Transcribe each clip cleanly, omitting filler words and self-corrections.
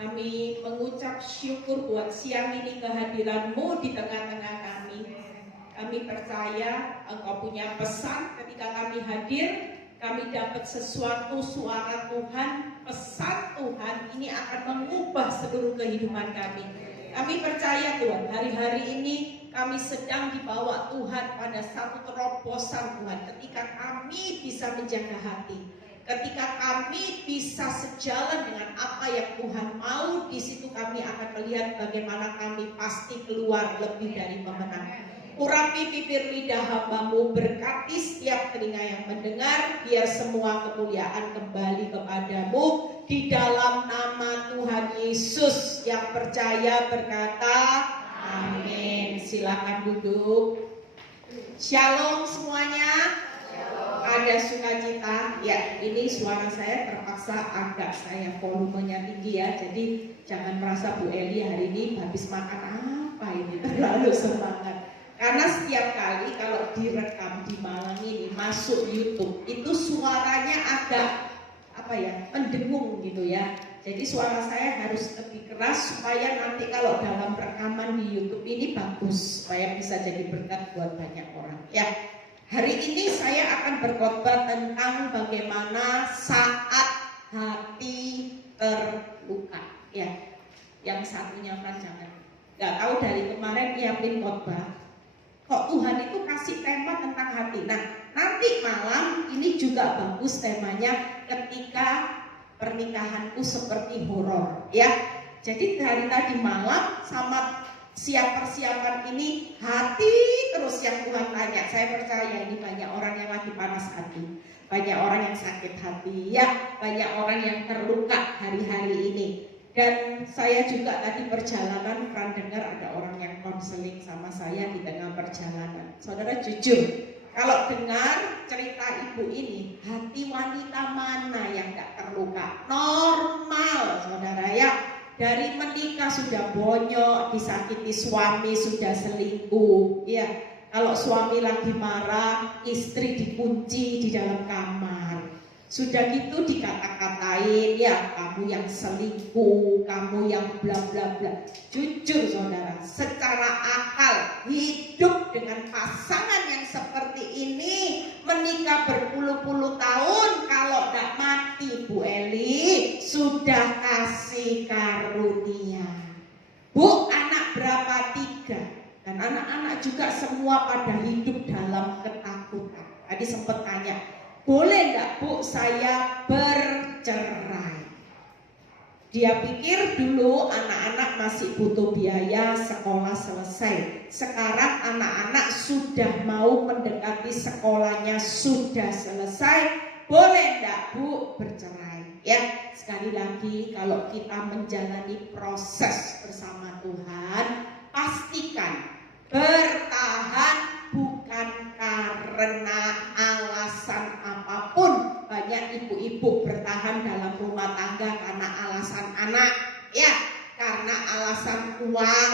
Kami mengucap syukur buat siang ini kehadiran-Mu di tengah-tengah kami. Kami percaya Engkau punya pesan ketika kami hadir. Kami dapat sesuatu suara Tuhan, pesan Tuhan ini akan mengubah seluruh kehidupan kami. Kami percaya Tuhan, hari-hari ini kami sedang dibawa Tuhan pada satu terobosan Tuhan. Ketika kami bisa menjaga hati, ketika kami bisa sejalan dengan apa yang Tuhan mau, di situ kami akan melihat bagaimana kami pasti keluar lebih dari pemenang. Urapi bibir lidah hamba-Mu, berkati setiap telinga yang mendengar, biar semua kemuliaan kembali kepada-Mu. Di dalam nama Tuhan Yesus, yang percaya berkata, amin. Silakan duduk. Shalom semuanya. Ada sukacita. Ya, ini suara saya terpaksa agak saya volumenya tinggi ya. Jadi jangan merasa Bu Eli hari ini habis makan apa ini terlalu semangat. Karena setiap kali kalau direkam di malam ini masuk YouTube itu suaranya agak mendengung gitu ya. Jadi suara saya harus lebih keras supaya nanti kalau dalam rekaman di YouTube ini bagus, supaya bisa jadi berkat buat banyak orang. Ya, hari ini saya akan berkhotbah tentang bagaimana saat hati terluka. Ya, yang satunya jangan. Nggak tahu dari kemarin nyiapin khotbah. Kok Tuhan itu kasih tema tentang hati. Nah, nanti malam ini juga bagus temanya ketika pernikahanku seperti horor ya. Jadi dari tadi malam sama persiapan ini hati terus yang Tuhan tanya. Saya percaya ini banyak orang yang lagi panas hati, banyak orang yang sakit hati ya, banyak orang yang terluka hari-hari ini. Dan saya juga tadi perjalanan pernah dengar ada orang yang konseling sama saya di tengah perjalanan. Saudara jujur, kalau dengar cerita ibu ini, hati wanita mana yang gak terluka? Normal saudara ya. Dari menikah sudah bonyok, disakiti suami, sudah selingkuh ya. Kalau suami lagi marah, istri dikunci di dalam kamar. Sudah gitu dikata-katain, ya kamu yang selingkuh, kamu yang bla bla bla. Jujur saudara, secara akal hidup dengan pasangan yang seperti ini, menikah berpuluh-puluh tahun, kalau gak mati Bu Eli sudah kasih karunia. Bu, anak berapa? 3. Dan anak-anak juga semua pada hidup dalam ketakutan. Tadi sempat tanya, boleh enggak Bu saya bercerai? Dia pikir dulu anak-anak masih butuh biaya sekolah selesai. Sekarang anak-anak sudah mau mendekati sekolahnya sudah selesai. Boleh enggak Bu bercerai? Ya, sekali lagi kalau kita menjalani proses bersama Tuhan, pastikan bertahan bukan karena alasan apapun. Banyak ibu-ibu bertahan dalam rumah tangga karena alasan anak, ya, karena alasan uang,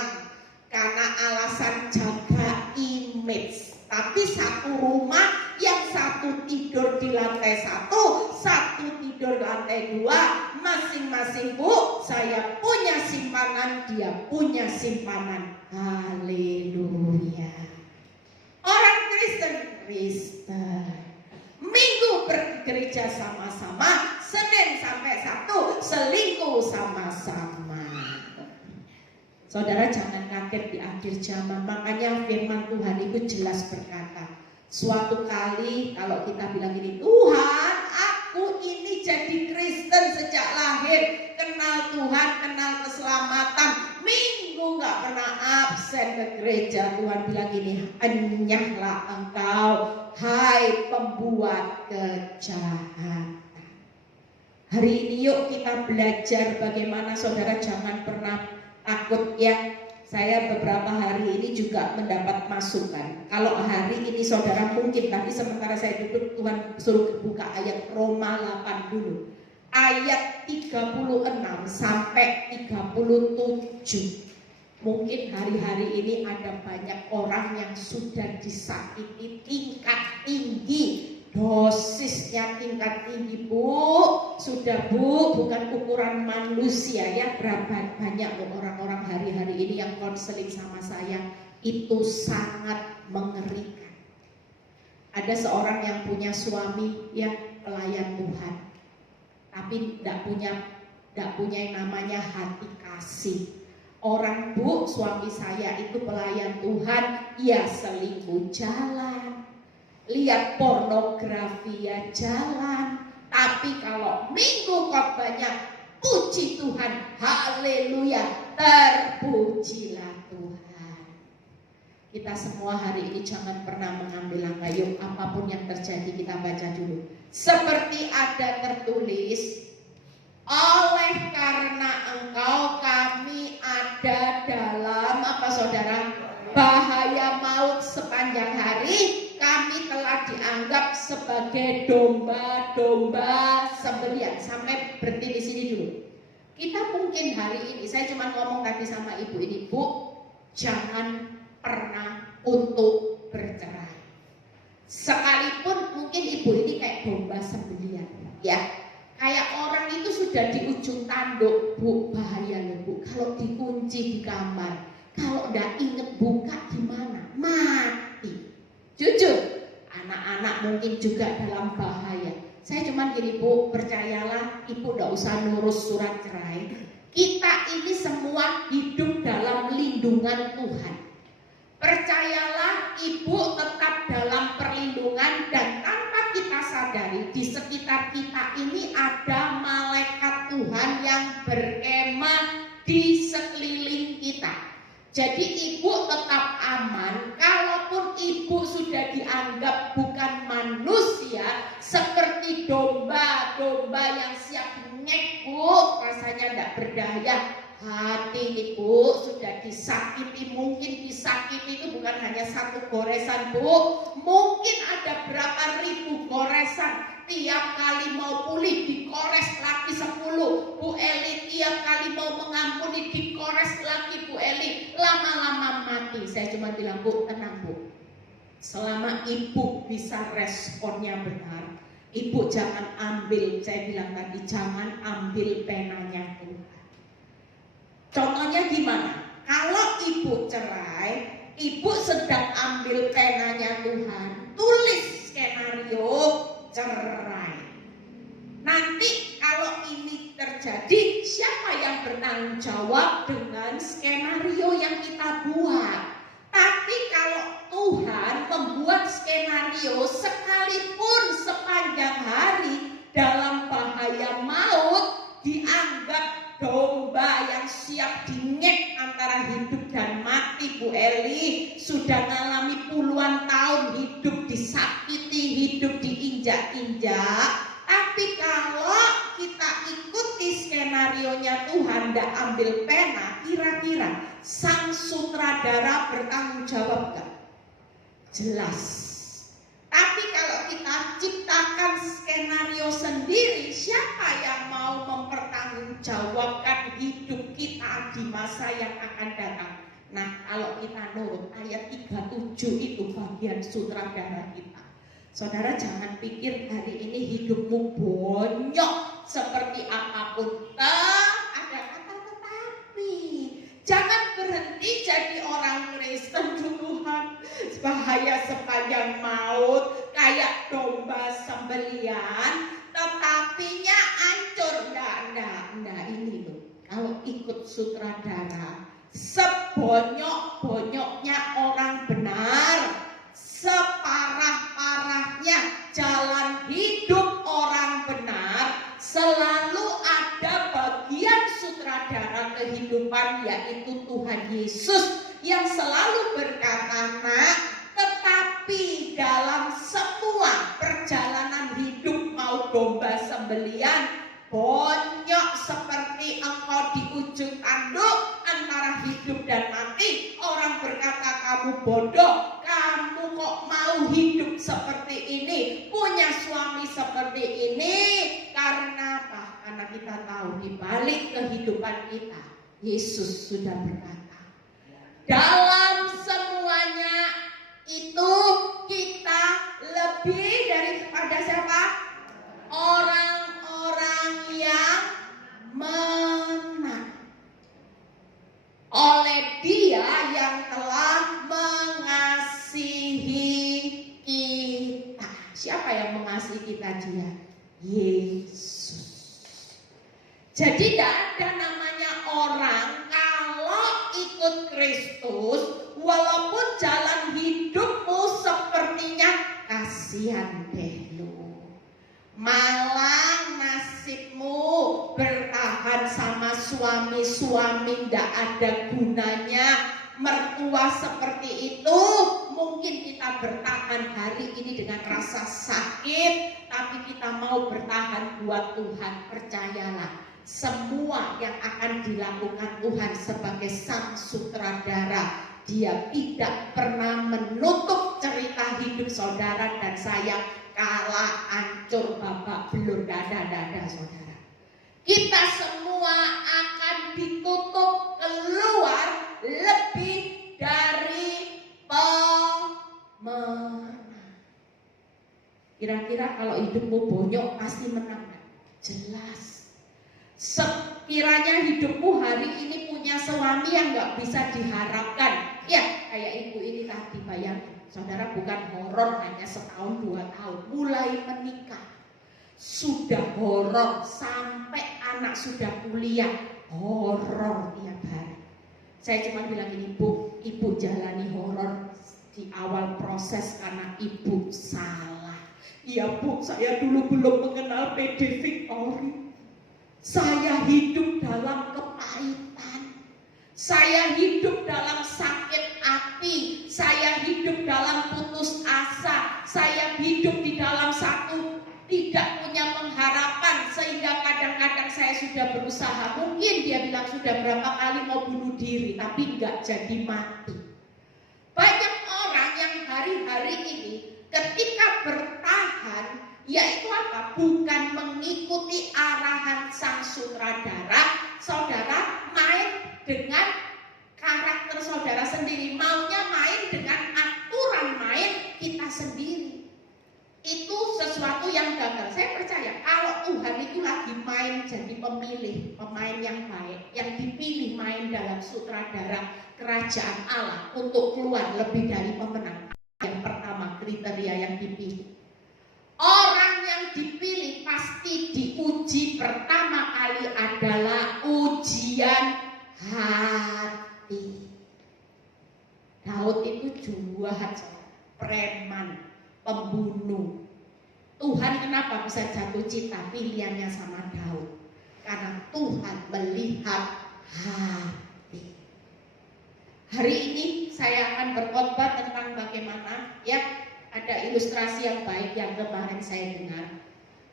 karena alasan jaga image. Tapi satu rumah yang satu tidur di lantai 1, satu tidur lantai 2, masing-masing Bu, saya punya simpanan, dia punya simpanan. Haleluya. Orang Kristen, Minggu pergi gereja sama-sama, Senin sampai Sabtu selingkuh sama-sama. Saudara jangan kaget di akhir zaman. Makanya firman Tuhan itu jelas berkata, suatu kali kalau kita bilang ini, Tuhan aku ini jadi Kristen sejak lahir, kenal Tuhan, kenal keselamatan, Minggu gak pernah absen ke gereja. Tuhan bilang gini, enyahlah engkau, hai pembuat kejahatan. Hari ini yuk kita belajar bagaimana saudara jangan pernah takut ya. Saya beberapa hari ini juga mendapat masukan. Kalau hari ini saudara mungkin, tapi sementara saya duduk Tuhan suruh buka ayat Roma 8 dulu. Ayat 36 sampai 37. Mungkin hari-hari ini ada banyak orang yang sudah disakiti tingkat tinggi. Dosisnya tingkat tinggi Bu. sudah Bu, bukan ukuran manusia ya. Berapa banyak orang-orang hari-hari ini yang konseling sama saya, itu sangat mengerikan. Ada seorang yang punya suami yang pelayan Tuhan, tapi tidak punya yang namanya hati kasih. Orang Bu, suami saya itu pelayan Tuhan, ya selingkuh jalan, lihat pornografi ya jalan. Tapi kalau minggu khotbahnya puji Tuhan, haleluya, terpujilah Tuhan. Kita semua hari ini jangan pernah mengambil langkah. Yuk, apapun yang terjadi kita baca dulu. Seperti ada tertulis, oleh karena engkau kami ada dalam apa saudara? Bahaya maut sepanjang hari. Kami telah dianggap sebagai domba-domba sembelihan. Sampai berhenti di sini dulu. Kita mungkin hari ini, saya cuma ngomong tadi sama ibu ini, Bu, jangan pernah untuk bercerai. Sekalipun mungkin ibu ini kayak domba sembelihan, ya. Kayak orang itu sudah di ujung tanduk, Bu, bahaya loh Bu. Kalau dikunci di kamar, kalau udah inget buka gimana? Mati. Jujur, anak-anak mungkin juga dalam bahaya. Saya cuma gini Bu, percayalah, ibu gak usah ngurus surat cerai. Kita ini semua hidup dalam lindungan Tuhan. Percayalah, ibu tetap dalam perlindungan, dan tanpa kita sadari di sekitar kita ini ada malaikat Tuhan yang berkemah di sekeliling kita. Jadi ibu tetap aman. Kalaupun ibu sudah dianggap bukan manusia, seperti domba-domba yang siap ngek Bu, rasanya tidak berdaya. Hati ibu sudah disakiti, mungkin disakiti itu bukan hanya satu goresan Bu, mungkin ada berapa ribu goresan. Tiap kali mau pulih dikores lagi 10. Bu Eli tiap kali mau mengampuni dikores lagi Bu Eli, lama-lama mati. Saya cuma bilang Bu, tenang Bu, selama ibu bisa responnya benar, ibu jangan ambil, saya bilang tadi, jangan ambil penanya Tuhan. Contohnya gimana? Kalau ibu cerai, ibu sedang ambil penanya Tuhan, tulis skenario cerai. Nanti kalau ini terjadi, siapa yang bertanggung jawab dengan skenario yang kita buat? Tapi kalau Tuhan membuat skenario, sekalipun sepanjang hari dalam bahaya maut, dianggap domba yang siap dingek antara hidup dan mati. Bu Eli sudah mengalami puluhan tahun hidup disakiti, hidup diinjak-injak. Tapi kalau kita ikuti skenarionya Tuhan, tidak ambil pena, kira-kira sang sutradara bertanggung jawab gak? Jelas. Tapi kalau kita ciptakan skenario sendiri, siapa yang mau mempertanggungjawabkan hidup kita di masa yang akan datang? Nah, kalau kita nurut ayat 37 itu bagian sutradara kita. Saudara jangan pikir hari ini hidupmu bonyok seperti apapun. Ada kata tetapi. Jangan berhenti jadi orang Kristen Tuhan. Bahaya sepanjang maut, kayak domba sembelian, tetapinya hancur. Enggak, ini loh. Kalau ikut sutradara, sebonyok-bonyoknya orang benar, separah-parahnya jalan hidup orang benar, selalu ada bagian sutradara kehidupan, yaitu Tuhan Yesus yang selalu berkata, nak, tetapi dalam semua perjalanan hidup, mau domba sembelian, bonyok seperti engkau di ujung tanduk antara hidup dan mati, orang berkata kamu bodoh, kamu kok mau hidup seperti ini, punya suami seperti ini. Karena apa? Karena kita tahu di balik kehidupan kita, Yesus sudah berkata, dalam semuanya itu kita lebih daripada siapa? Orang-orang mengasihi kita dia, Yesus. Jadi tidak ada namanya orang kalau ikut Kristus, walaupun jalan hidupmu sepertinya kasihan deh lu, malah nasibmu bertahan sama suami tidak ada gunanya, mertua seperti itu. Mungkin kita bertahan hari ini dengan rasa sakit, tapi kita mau bertahan buat Tuhan. Percayalah, semua yang akan dilakukan Tuhan sebagai sang sutradara, dia tidak pernah menutup cerita hidup saudara dan saya kalah hancur babak belur, dada saudara. Kita semua akan ditutup keluar lebih dari pemenang. Kira-kira kalau hidupmu bonyok pasti menang? Jelas. Sekiranya hidupmu hari ini punya suami yang gak bisa diharapkan, ya kayak ibu ini tadi, bayangin saudara, bukan horor hanya setahun 2 tahun, mulai menikah sudah horor, sampai anak sudah kuliah horor tiap hari. Saya cuma bilang gini, ibu jalani horor di awal proses karena ibu salah. Iya Bu, saya dulu belum mengenal PD Victory. Saya hidup dalam kepahitan, saya hidup dalam sakit hati, saya hidup dalam putus asa, saya hidup di dalam satu tidak punya pengharapan, sehingga kadang-kadang saya sudah berusaha, mungkin dia bilang sudah berapa kali mau bunuh diri, tapi nggak jadi mati. Banyak orang yang hari-hari ini ketika bertahan, yaitu apa? Bukan mengikuti arahan sang sutradara, saudara main dengan karakter saudara sendiri, maunya main dengan aturan main kita sendiri. Itu sesuatu yang gagal. Saya percaya kalau Tuhan itu lagi main jadi pemilih, pemain yang baik, yang dipilih main dalam sutradara kerajaan Allah untuk keluar lebih dari pemenang. Yang pertama, kriteria yang dipilih, orang yang dipilih pasti diuji pertama kali adalah ujian hati. Daud itu jahat, preman, pembunuh. Tuhan kenapa bisa jatuh cinta pilihannya sama Daud? Karena Tuhan melihat hati. Hari ini saya akan berkhotbah tentang bagaimana, ya, ada ilustrasi yang baik yang kemarin saya dengar,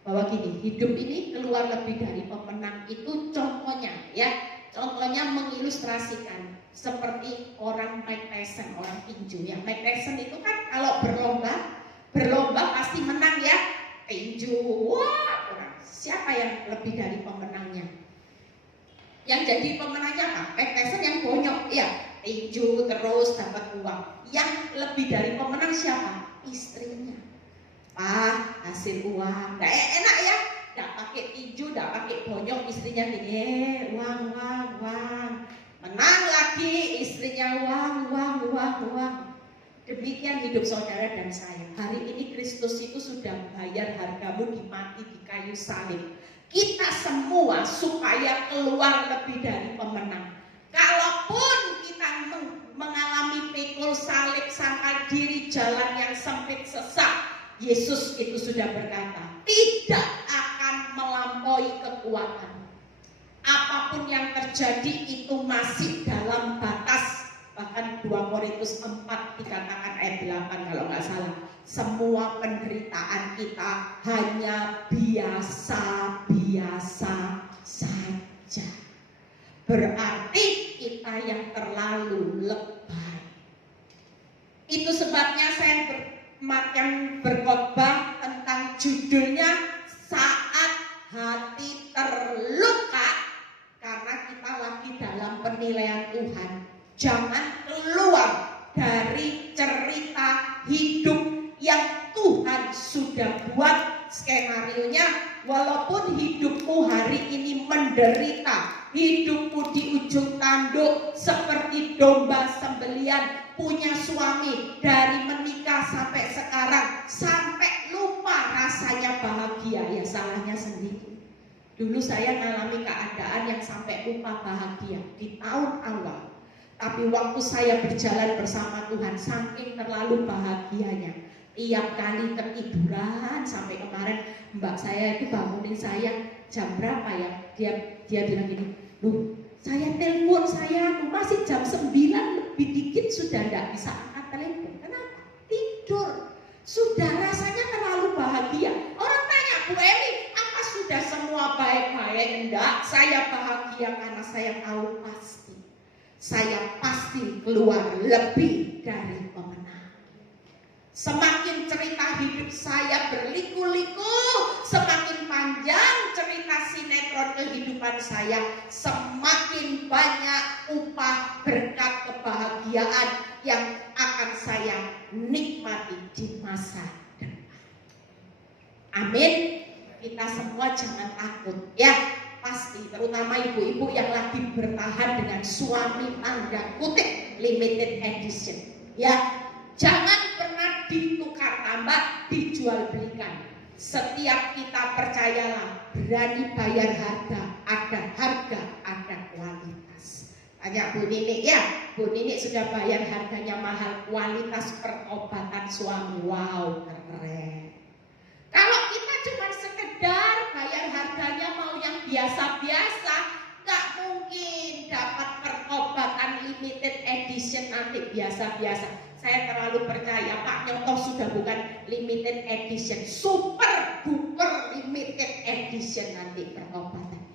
bahwa gini, hidup ini keluar lebih dari pemenang itu contohnya, ya, contohnya mengilustrasikan seperti orang Mike Tyson, orang tinju. Ya, Mike Tyson itu kan kalau berlomba pasti menang, ya, tinju. Wah, siapa yang lebih dari pemenangnya? Yang jadi pemenangnya apa? Mike Tyson yang bonyok, ya, tinju terus dapat uang. Yang lebih dari pemenang siapa? Istrinya. Hasil uang, nggak enak ya, nggak pakai tinju, nggak pakai bonyok, istrinya gini, uang. Menang lagi, istrinya uang. Demikian hidup saudara dan saya. Hari ini Kristus itu sudah bayar hargamu, dimati di kayu salib. Kita semua supaya keluar lebih dari pemenang. Kalaupun kita mengalami pikul salib, sangkal diri, jalan yang sempit sesak, Yesus itu sudah berkata, tidak akan melampaui kekuatan. Apapun yang terjadi itu masih dalam batas. Bahkan 2 Korintus 4 dikatakan ayat 8 kalau nggak salah, semua penderitaan kita hanya biasa-biasa saja. Berarti kita yang terlalu lebay. Itu sebabnya saya berkhotbah tentang judulnya saat hati terluka, karena kita lagi dalam penilaian Tuhan. Jangan keluar dari cerita hidup yang Tuhan sudah buat skenarionya. Walaupun hidupmu hari ini menderita, hidupmu di ujung tanduk seperti domba sembelian, punya suami dari menikah sampai sekarang, sampai lupa rasanya Dulu saya mengalami keadaan yang sampai lupa bahagia di tahun awal. Tapi waktu saya berjalan bersama Tuhan, saking terlalu bahagianya, tiap kali ketiduran sampai kemarin mbak saya itu bangunin saya jam berapa ya? Dia bilang gini, "Loh, saya telepon saya masih jam 9 lebih dikit sudah tidak bisa angkat telepon." Kenapa? Tidur. Sudah rasanya terlalu bahagia. Orang tanya, "Bu Eli, apa sudah semua baik-baik?" Enggak, saya bahagia karena saya tahu pasti. Saya pasti keluar lebih dari pemenang. Semakin cerita hidup saya berliku-liku, semakin panjang cerita sinetron kehidupan saya, semakin banyak upah berkat kebahagiaan yang akan saya nikmati di masa depan. Amin. Kita semua jangan takut ya. Pasti, terutama ibu-ibu yang lagi bertahan dengan suami tanda kutip limited edition. Ya, jangan pernah ditukar tambah, dijual belikan. Setiap kita percayalah, berani bayar harga, ada kualitas. Tanya Bu Nini, ya, Bu Nini sudah bayar harganya mahal, kualitas perobatan suami, wow, keren. Kalau kita cuma sekedar bayar harganya mau yang biasa-biasa, nggak mungkin dapat perobatan limited edition nanti biasa-biasa. Saya terlalu percaya Pak Nyoto sudah bukan limited edition, super duper limited edition nanti perobatan.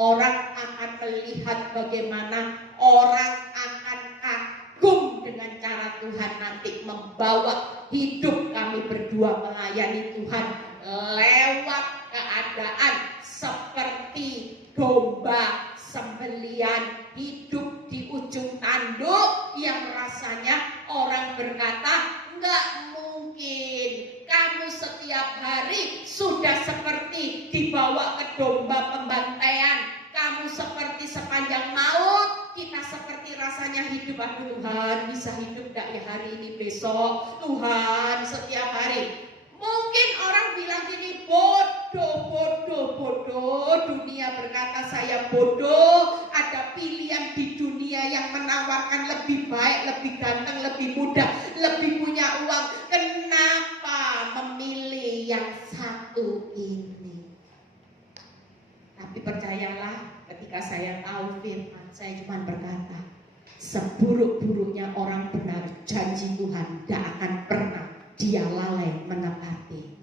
Orang akan melihat bagaimana orang akan kagum dengan cara Tuhan nanti membawa hidup kami berdua melayani Tuhan lewat keadaan seperti domba sembelian hidup di ujung tanduk yang rasanya orang berkata nggak mungkin kamu setiap hari sudah seperti dibawa ke domba pembantaian, kamu seperti sepanjang maut, kita seperti rasanya hidup. Aduh Tuhan, bisa hidup gak ya hari ini besok, Tuhan setiap hari. Mungkin orang bilang gini, bodoh, dunia berkata saya bodoh, ada pilihan di dunia yang menawarkan lebih baik, lebih ganteng, lebih mudah, lebih punya uang, kenapa memilih yang satu ini? Tapi percayalah, ketika saya tahu firman, saya cuma berkata, seburuk-buruknya orang benar, janji Tuhan tidak akan pernah dia lalai menepati.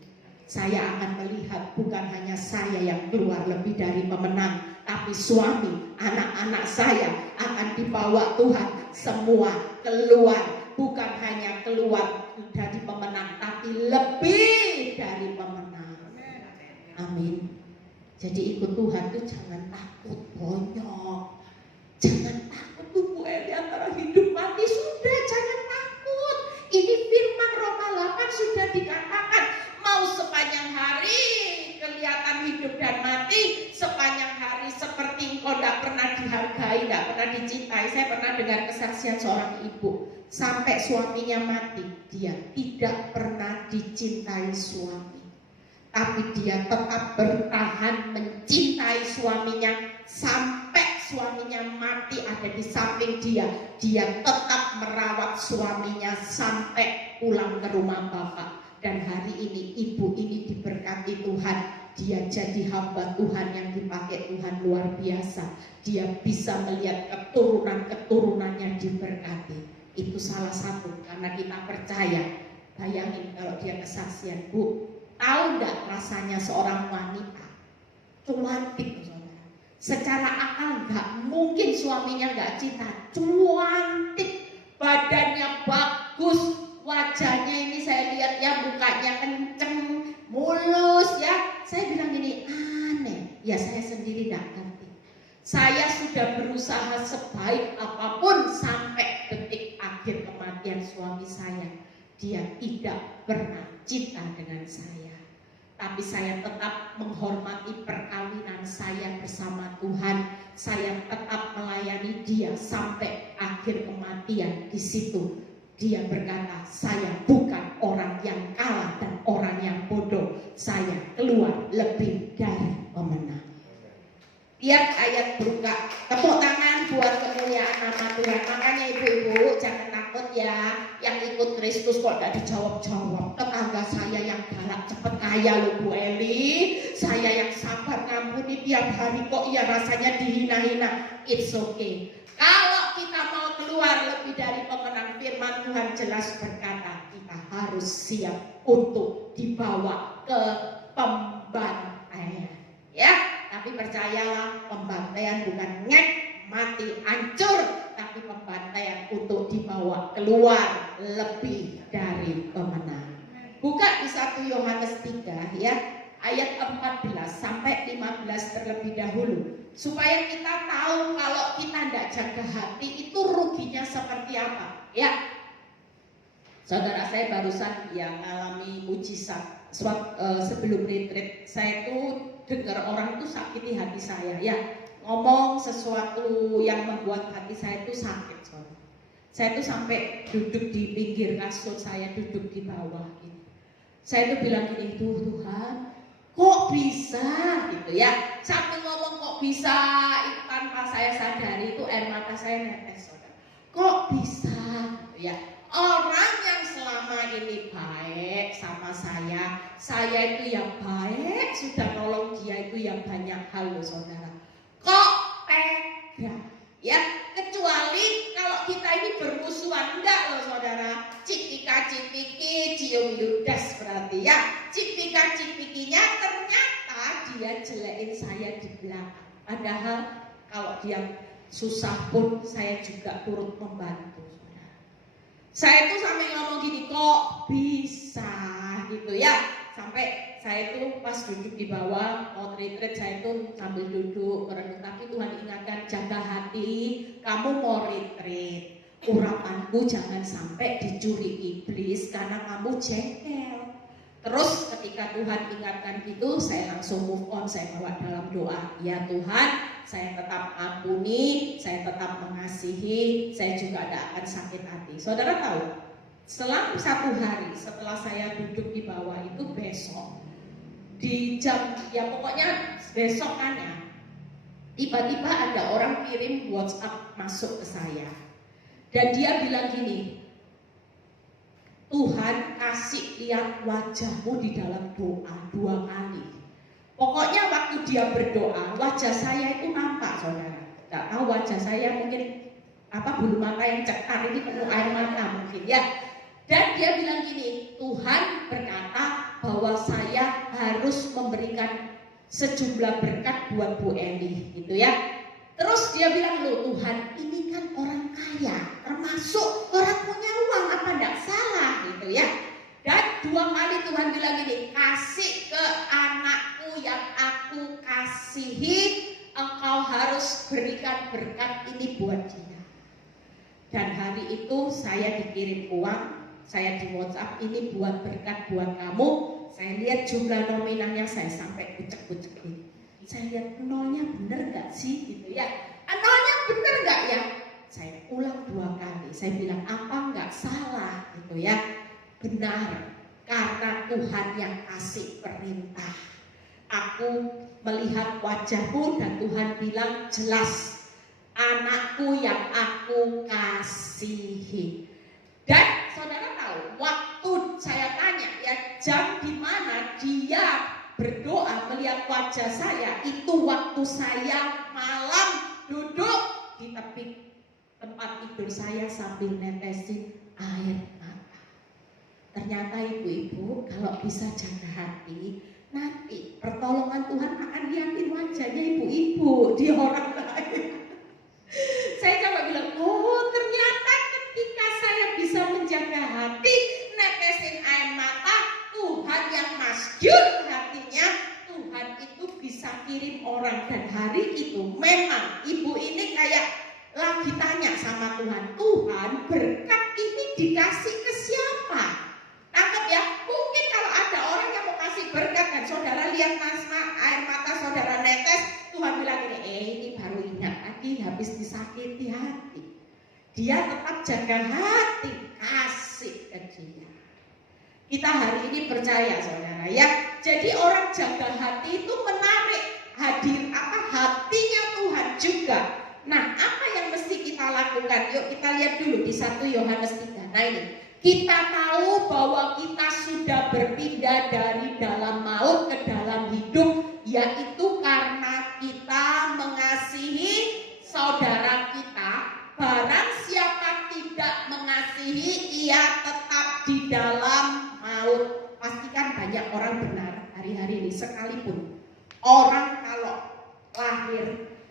Saya akan melihat bukan hanya saya yang keluar lebih dari pemenang, tapi suami, anak-anak saya akan dibawa Tuhan semua keluar, bukan hanya keluar dari pemenang, tapi lebih dari pemenang. Amin. Jadi ikut Tuhan tuh jangan takut bonyok, jangan takut tuh Bu Eli antara hidup mati, sudah jangan takut. Ini firman Roma 8 sudah dikatakan, mau sepanjang hari kelihatan hidup dan mati, sepanjang hari seperti engkau tidak pernah dihargai, tidak pernah dicintai. Saya pernah dengar kesaksian seorang ibu, sampai suaminya mati, dia tidak pernah dicintai suami, tapi dia tetap bertahan mencintai suaminya sampai suaminya mati ada di samping dia. Dia tetap merawat suaminya sampai pulang ke rumah bapak. Dan hari ini ibu ini diberkati Tuhan. Dia jadi hamba Tuhan yang dipakai Tuhan luar biasa. Dia bisa melihat keturunan-keturunannya diberkati. Itu salah satu karena kita percaya. Bayangin kalau dia kesaksian, Bu, tahu enggak rasanya seorang wanita cuantik, saudara. Secara akal enggak mungkin suaminya enggak cinta. Cuantik, badannya bagus, wajahnya ini saya lihat ya, mukanya kenceng, mulus ya. Saya bilang gini, aneh. Ya saya sendiri enggak ngerti. Saya sudah berusaha sebaik apapun sampai detik akhir kematian suami saya. Dia tidak pernah cinta dengan saya. Tapi saya tetap menghormati perkawinan saya bersama Tuhan. Saya tetap melayani dia sampai akhir kematian. Di situ dia berkata, saya bukan orang yang kalah dan orang yang bodoh. Saya keluar lebih dari pemenang. Lihat ayat buka. Tepuk tangan buat kemuliaan nama Tuhan. Makanya ibu-ibu jangan takut ya. Yang ikut Kristus kok gak dijawab-jawab. Tetangga saya yang galak cepet kaya loh Bu Eli. Saya yang sabar ngampuni tiap hari kok ya rasanya dihina-hina. It's okay. Kalau kita mau keluar lebih dari pemenang, firman Tuhan jelas berkata kita harus siap untuk dibawa ke pembantaian. Ya, tapi percayalah pembantaian bukan ngek, mati, hancur, tapi pembantaian untuk dibawa keluar lebih dari pemenang. Buka di 1 Yohanes 3 ya, ayat 14 sampai 15 terlebih dahulu. Supaya kita tahu kalau kita tidak jaga hati itu ruginya seperti apa. Ya, saudara saya barusan yang mengalami mujizat. Sebelum retreat saya itu dengar orang itu sakiti hati saya ya, ngomong sesuatu yang membuat hati saya itu sakit. Saya itu sampai duduk di pinggir kasur, saya duduk di bawah gitu. Saya itu bilang gini, Tuhan kok bisa gitu ya, sambil ngomong kok bisa itu tanpa saya sadari itu air mata saya netes, saudara. Kok bisa gitu ya, orang yang selama ini baik sama saya itu yang baik sudah nolong dia itu yang banyak hal loh saudara, kok tega ya, kecuali kalau kita ini bermusuhan, enggak loh saudara, cipika-cipiki cium ludas berarti ya, cipika-cipikinya ternyata dia jelekin saya di belakang, padahal kalau dia susah pun saya juga turut membantu. Saya tuh sampai ngomong gini, kok bisa gitu ya, sampai saya itu pas duduk di bawah mau retreat, saya itu sambil duduk merenung, tapi Tuhan ingatkan, jaga hati, kamu mau retreat, urapanku jangan sampai dicuri iblis karena kamu jengkel. Terus ketika Tuhan ingatkan gitu, saya langsung move on, saya bawa dalam doa, ya Tuhan, saya tetap ampuni, saya tetap mengasihi, saya juga tidak akan sakit hati. Saudara tahu, selang 1 hari setelah saya duduk di bawah itu, besok di jam, ya pokoknya besokannya, tiba-tiba ada orang kirim WhatsApp masuk ke saya, dan dia bilang gini, Tuhan kasih lihat wajahmu di dalam doa 2 kali. Pokoknya waktu dia berdoa, wajah saya itu nampak saudara. Gak tahu wajah saya mungkin bulu mata yang cekar ini penuh air mata mungkin ya. Dan dia bilang gini, Tuhan berkata bahwa saya harus memberikan sejumlah berkat buat Bu Eli gitu ya. Terus dia bilang, loh Tuhan, ini kan orang kaya, termasuk orang punya uang, apa enggak salah gitu ya. Dan 2 kali Tuhan bilang gini, kasih ke anakku yang aku kasihi, engkau harus berikan berkat ini buat dia. Dan hari itu saya dikirim uang, saya di WhatsApp, ini buat berkat buat kamu. Saya lihat jumlah nominalnya, saya sampai bucek-bucekin. Saya lihat nolnya bener gak sih gitu ya, nolnya bener gak ya. Saya ulang 2 kali, saya bilang apa gak salah gitu ya. Benar, karena Tuhan yang kasih perintah. Aku melihat wajahmu dan Tuhan bilang jelas, anakku yang aku kasihi. Dan saudara tahu, waktu saya tanya ya jam di mana dia berdoa melihat wajah saya, itu waktu saya malam duduk di tepi tempat tidur saya sambil netesin air mata. Ternyata ibu-ibu kalau bisa jaga hati, nanti pertolongan Tuhan akan lihatin wajahnya ibu-ibu di orang lain. Saya coba bilang, oh ternyata ketika saya bisa menjaga hati, netesin air mata, Tuhan yang masjid hatinya, Tuhan itu bisa kirim orang. Dan hari itu memang ibu ini kayak lagi tanya sama Tuhan, Tuhan berkat ini dikasih ke siapa? Tangkap ya, mungkin kalau ada orang yang mau kasih berkat dan saudara lihat air mata saudara netes, Tuhan bilang gini, ini baru ingat lagi habis disakiti hati. Dia tetap jaga hati, kasih ke dia. Kita hari ini percaya saudara ya. Jadi orang jaga hati itu menarik hatinya juga. Nah, apa yang mesti kita lakukan? Yuk kita lihat dulu di 1 Yohanes 3. Nah ini, kita tahu bahwa kita sudah berpindah dari dalam maut ke dalam hidup, yaitu karena kita mengasihi saudara kita. Barang siapa tidak mengasihi, ia tetap di dalam maut. Pastikan banyak orang benar hari-hari ini, sekalipun orang kalau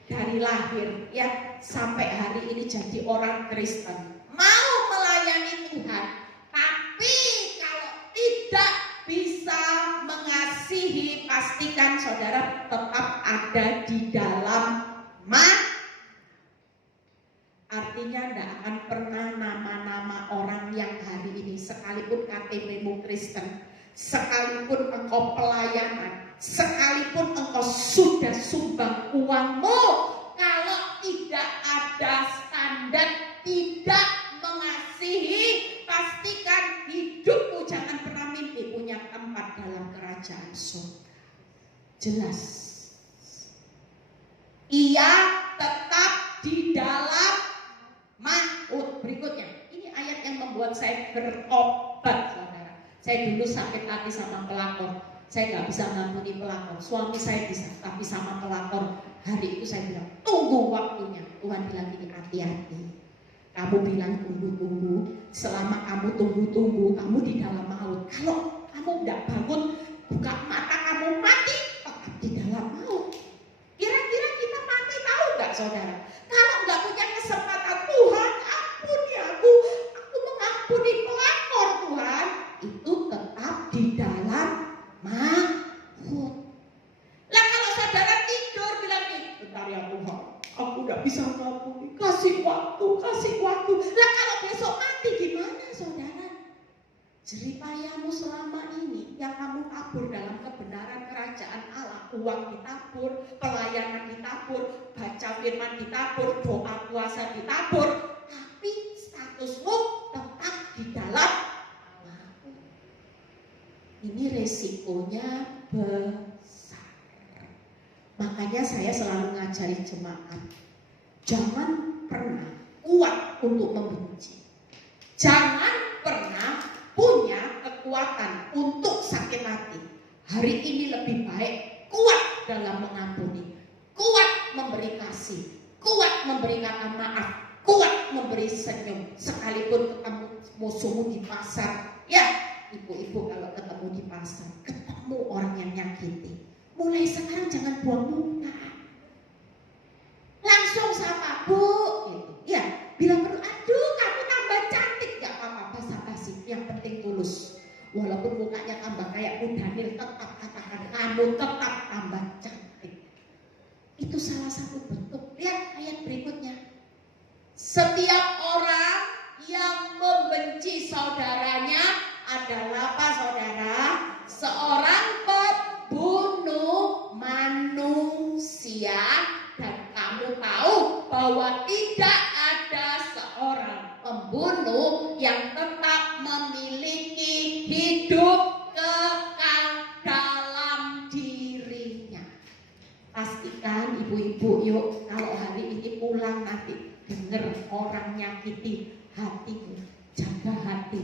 dari lahir ya sampai hari ini jadi orang Kristen, mau melayani Tuhan, tapi kalau tidak bisa mengasihi, pastikan saudara tetap ada di dalam maut. Artinya tidak akan pernah nama-nama orang yang hari ini, sekalipun KTP-mu Kristen, sekalipun engkau pelayanan, sekalipun engkau sudah sumbang uangmu, kalau tidak ada standar, tidak mengasihi, pastikan hidupmu jangan pernah mimpi punya tempat dalam kerajaan surga. Jelas. Ia tetap di dalam maut. Berikutnya, ini ayat yang membuat saya berobat, saudara. Saya dulu sakit hati sama pelakor. Saya nggak bisa ngampuni pelakor. Suami saya bisa, tapi sama pelakor hari itu saya bilang tunggu waktunya. Tuhan bilang gini, hati-hati. Kamu bilang tunggu-tunggu. Selama kamu tunggu-tunggu, kamu di dalam maut. Kalau kamu nggak bangun, buka mata kamu mati, tetap di dalam maut. Kira-kira kita mati tahu nggak, saudara? Kalau nggak punya kesempatan, Tuhan ampuni aku mengampuni pelakor, Tuhan, itu tetap di dalam maut. Lah kalau saudara tidur bilang nih, bentar ya Tuhan, aku nggak bisa mengampuni, kasih waktu. Lah kalau besok mati gimana, saudara? Jeripayamu selama ini yang kamu tabur dalam kebenaran kerajaan Allah, uang ditabur, pelayanan ditabur, baca firman ditabur, doa puasa ditabur, tapi statusmu tetap di dalam maut. Ini resikonya besar. Makanya saya selalu ngajari jemaat, jangan pernah kuat untuk membenci. Jangan pernah punya kekuatan untuk sakit hati. Hari ini lebih baik kuat dalam mengampuni, kuat memberi kasih, kuat memberi kata maaf, kuat memberi senyum. Sekalipun ketemu musuhmu di pasar, ya ibu-ibu kalau ketemu di pasar, ketemu orang yang nyakiti, mulai sekarang jangan buang muka, langsung sapa Bu, gitu. Ya, bilang perlu, aduh kamu tambah cantik, gak apa-apa, basa-basi, yang penting tulus. Walaupun mukanya tambah kayak Daniel, tetap katakan kamu tetap tambah cantik. Itu salah satu bentuk. Lihat ayat berikutnya. Setiap orang yang membenci saudaranya adalah apa, saudara? Seorang pembunuh manusia. Dan kamu tahu bahwa tidak ada seorang pembunuh yang tetap memiliki hidup kekal dalam dirinya. Pastikan ibu-ibu, yuk kalau hari ini pulang nanti dengar orang nyakiti hatimu, jaga hati.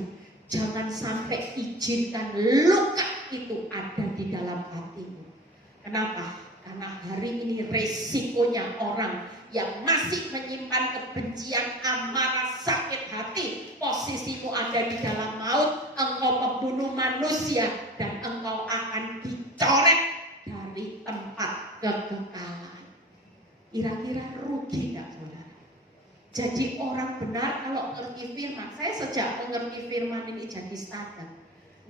Jangan sampai izinkan luka itu ada di dalam hatimu. Kenapa? Karena hari ini resikonya orang yang masih menyimpan kebencian, amarah, sakit hati, posisimu ada di dalam maut, engkau pembunuh manusia, dan engkau akan dicoret dari tempat kekekalan. Kira-kira rugi gak, saudara? Jadi orang benar kalau mengerti firman. Saya sejak mengerti firman ini jadi sadar,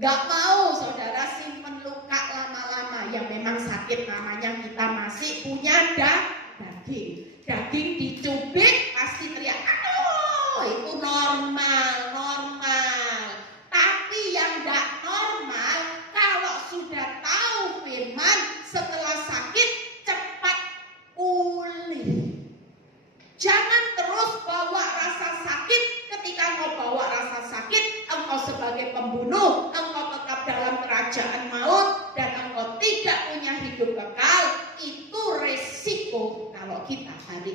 gak mau saudara simpen luka lama-lama. Yang memang sakit, namanya kita masih punya daging. Daging dicubit pasti teriak, aduh itu normal. Tapi yang gak normal, kalau sudah tahu firman, setelah sakit cepat pulih. Jangan terus bawa rasa sakit. Ketika engkau bawa rasa sakit, engkau sebagai pembunuh, engkau tetap dalam kerajaan maut, dan engkau tidak punya hidup kekal. Itu resiko kalau kita hari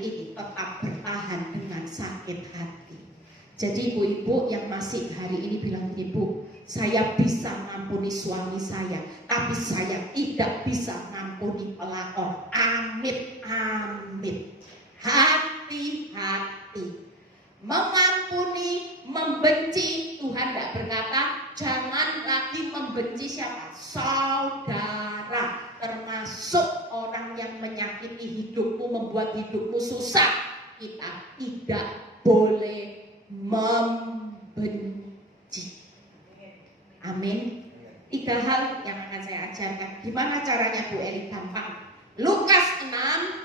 Jadi ibu-ibu yang masih hari ini bilang, ibu, saya bisa ngampuni suami saya, tapi saya tidak bisa ngampuni pelakor. Amit, amit. Hati-hati. Mengampuni, membenci, Tuhan tidak berkata jangan lagi membenci siapa? Saudara, termasuk orang yang menyakiti hidupmu, membuat hidupmu susah. Kita tidak boleh membenci. Amin. 3 hal yang akan saya ajarkan. Gimana caranya Bu Eli? Gampang. Lukas 6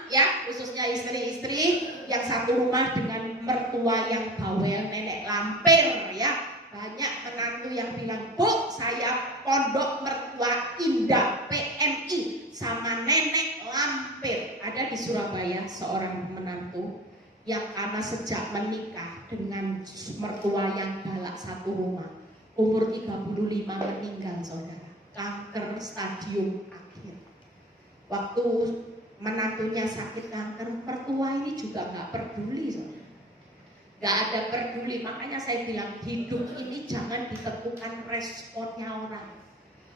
ya, khususnya istri-istri yang satu rumah dengan mertua yang bawel, nenek lampir ya. Banyak menantu yang bilang, Bu, saya pondok mertua indah PMI sama nenek lampir. Ada di Surabaya seorang menantu yang karena sejak menikah dengan mertua yang galak satu rumah, umur 35 meninggal, saudara. Kanker stadium akhir. Waktu menantunya sakit kanker, mertua ini juga gak peduli, saudara. Gak ada peduli. Makanya saya bilang, hidup ini jangan ditentukan responnya orang.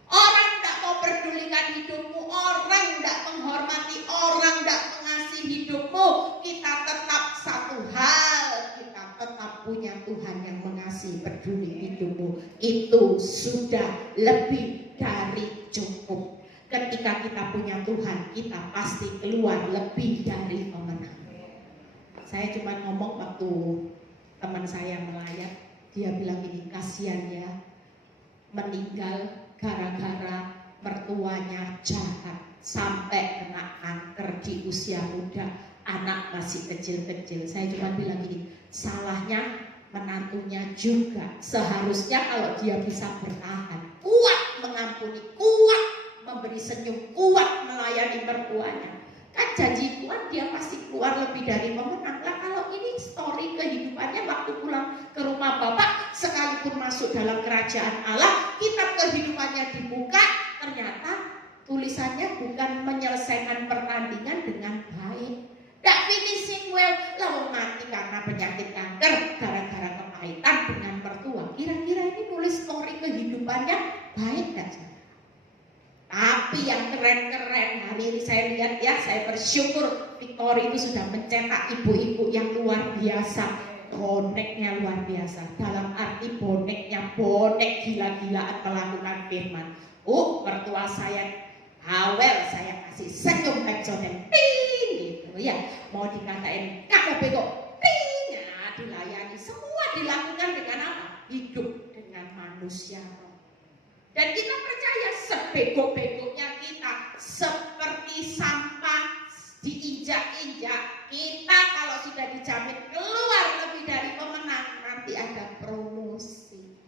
Orang gak mau pedulikan hidupmu, orang gak menghormati, orang gak mengasihi hidupmu. Kita tetap satu hal, kita tetap punya Tuhan yang mengasihi, peduli hidupmu. Itu sudah lebih dari cukup. Ketika kita punya Tuhan, kita pasti keluar lebih dari pemenang. Saya cuma ngomong waktu teman saya melayat, dia bilang ini, kasihan ya, meninggal gara-gara mertuanya jahat sampai kena kanker di usia muda, anak masih kecil-kecil. Saya cuma bilang ini, salahnya menantunya juga. Seharusnya kalau dia bisa bertahan, kuat mengampuni, kuat memberi senyum, kuat melayani mertuanya, kan janji Tuhan dia pasti keluar lebih dari pemenang. Lah kalau ini story kehidupannya waktu pulang ke rumah Bapak, sekalipun masuk dalam kerajaan Allah, kitab kehidupannya dibuka, ternyata tulisannya bukan menyelesaikan pertandingan dengan baik. Tidak finishing well, lalu mati karena penyakit kanker gara-gara kepahitan dengan mertua. Kira-kira ini nulis story kehidupannya baik gak? Tapi yang keren-keren hari ini saya lihat ya, saya bersyukur Victory itu sudah mencetak ibu-ibu yang luar biasa. Boneknya luar biasa. Dalam arti boneknya bonek gila-gilaan melakukan firman. Mertua saya awel, saya kasih senyum eksoten, ting gitu ya. Mau dikatain kamu bego, ting, nah, dilayani. Semua dilakukan dengan apa? Hidup dengan manusia. Dan kita percaya sebego-begonya kita, seperti sampah diinjak-injak, kita kalau sudah dijamin keluar lebih dari pemenang, nanti ada promosi.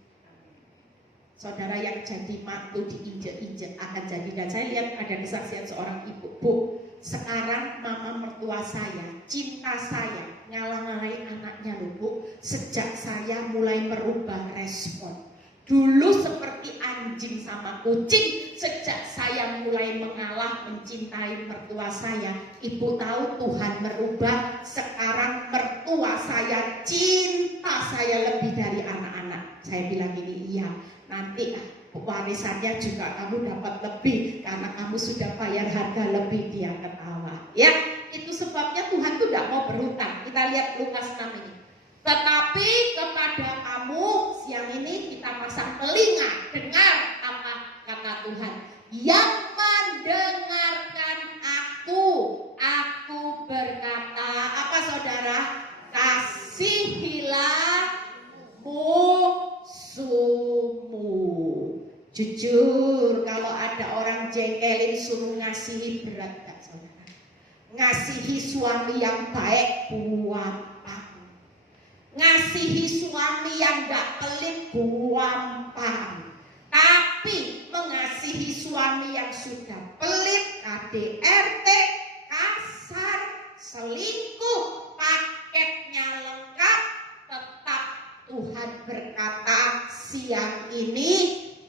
Saudara yang jadi mantu diinjak-injak akan jadi. Dan saya lihat ada kesaksian seorang ibu, Bu, sekarang mama mertua saya, cinta saya, ngalah-ngalahin anaknya loh Bu, sejak saya mulai merubah respon. Dulu seperti anjing sama kucing, sejak saya mulai mengalah mencintai mertua saya, ibu tahu Tuhan merubah. Sekarang mertua saya cinta saya lebih dari anak-anak. Saya bilang ini, iya, nanti warisannya juga kamu dapat lebih karena kamu sudah bayar harga lebih. Dia ketawa. Ya, itu sebabnya Tuhan tuh tidak mau berhutang. Kita lihat Lukas 6 ini. Tetapi kepada kamu siang ini kita pasang telinga, dengar apa kata Tuhan. Yang mendengarkan aku berkata, apa saudara? Kasihilah musuhmu. Jujur, kalau ada orang jengkelin suruh ngasihi, berat gak saudara? Ngasihi suami yang baik gampang. Ngasihi suami yang gak pelit gampang. Tapi mengasihi suami yang sudah pelit, KDRT, kasar, selingkuh, paketnya lengkap, tetap Tuhan berkata siang ini,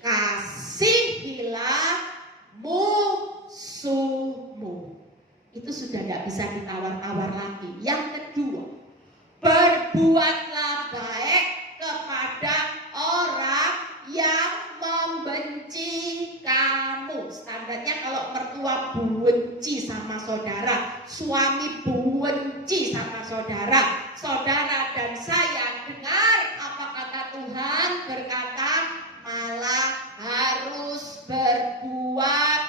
kasihilah musuhmu. Itu sudah gak bisa ditawar-tawar lagi. Yang kedua, berbuatlah baik sama saudara, suami benci sama saudara, saudara dan saya dengar apa kata Tuhan, berkata malah harus berbuat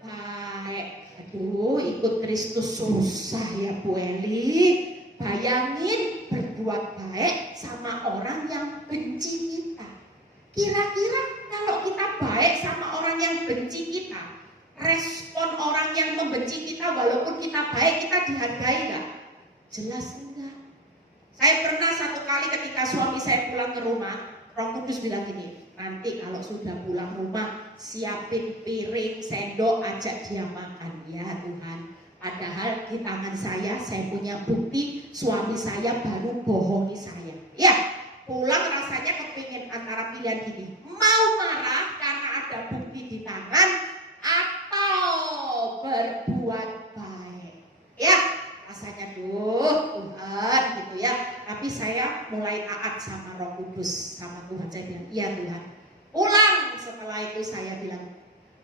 baik. Aduh, ikut Kristus susah ya Bu Eli. Bayangin berbuat baik sama orang yang benci kita. Kira-kira kalau kita baik sama orang yang benci kita, respon orang yang membenci kita walaupun kita baik, kita dihargai gak? Jelas enggak. Saya pernah satu kali ketika suami saya pulang ke rumah, Roh Kudus bilang gini, nanti kalau sudah pulang rumah siapin piring, sendok, ajak dia makan. Ya Tuhan, padahal di tangan saya punya bukti suami saya baru bohongi saya. Ya, pulang rasanya kepingin antara pilihan gini, mau marah karena ada bukti di tangan atau berbuat baik. Ya, rasanya Tuhan gitu ya. Tapi saya mulai taat sama Roh Kudus, sama Tuhan. Saya bilang, iya Tuhan. Pulang setelah itu saya bilang,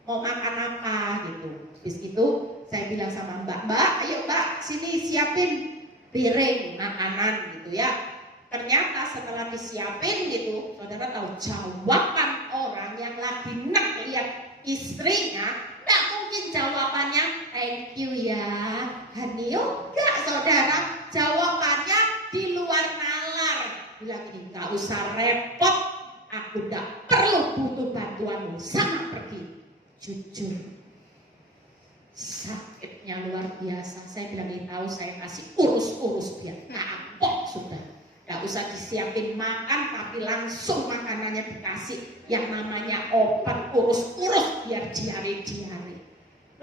mau makan apa gitu. Habis itu saya bilang sama Mbak, ayo Mbak sini siapin piring makanan gitu ya. Ternyata setelah disiapin gitu, saudara tahu jawaban orang yang lagi nak lihat istrinya, tidak mungkin jawabannya thank you ya honey. Enggak saudara, jawabannya di luar nalar. Bilang ini, gak usah repot, aku tidak perlu butuh bantuanmu, sana pergi. Jujur, sakitnya luar biasa. Saya bilang, tahu saya kasih urus-urus biar kapok sudah. Gak usah disiapin makan, tapi langsung makanannya dikasih. Yang namanya obat, urus-urus biar diare-diare.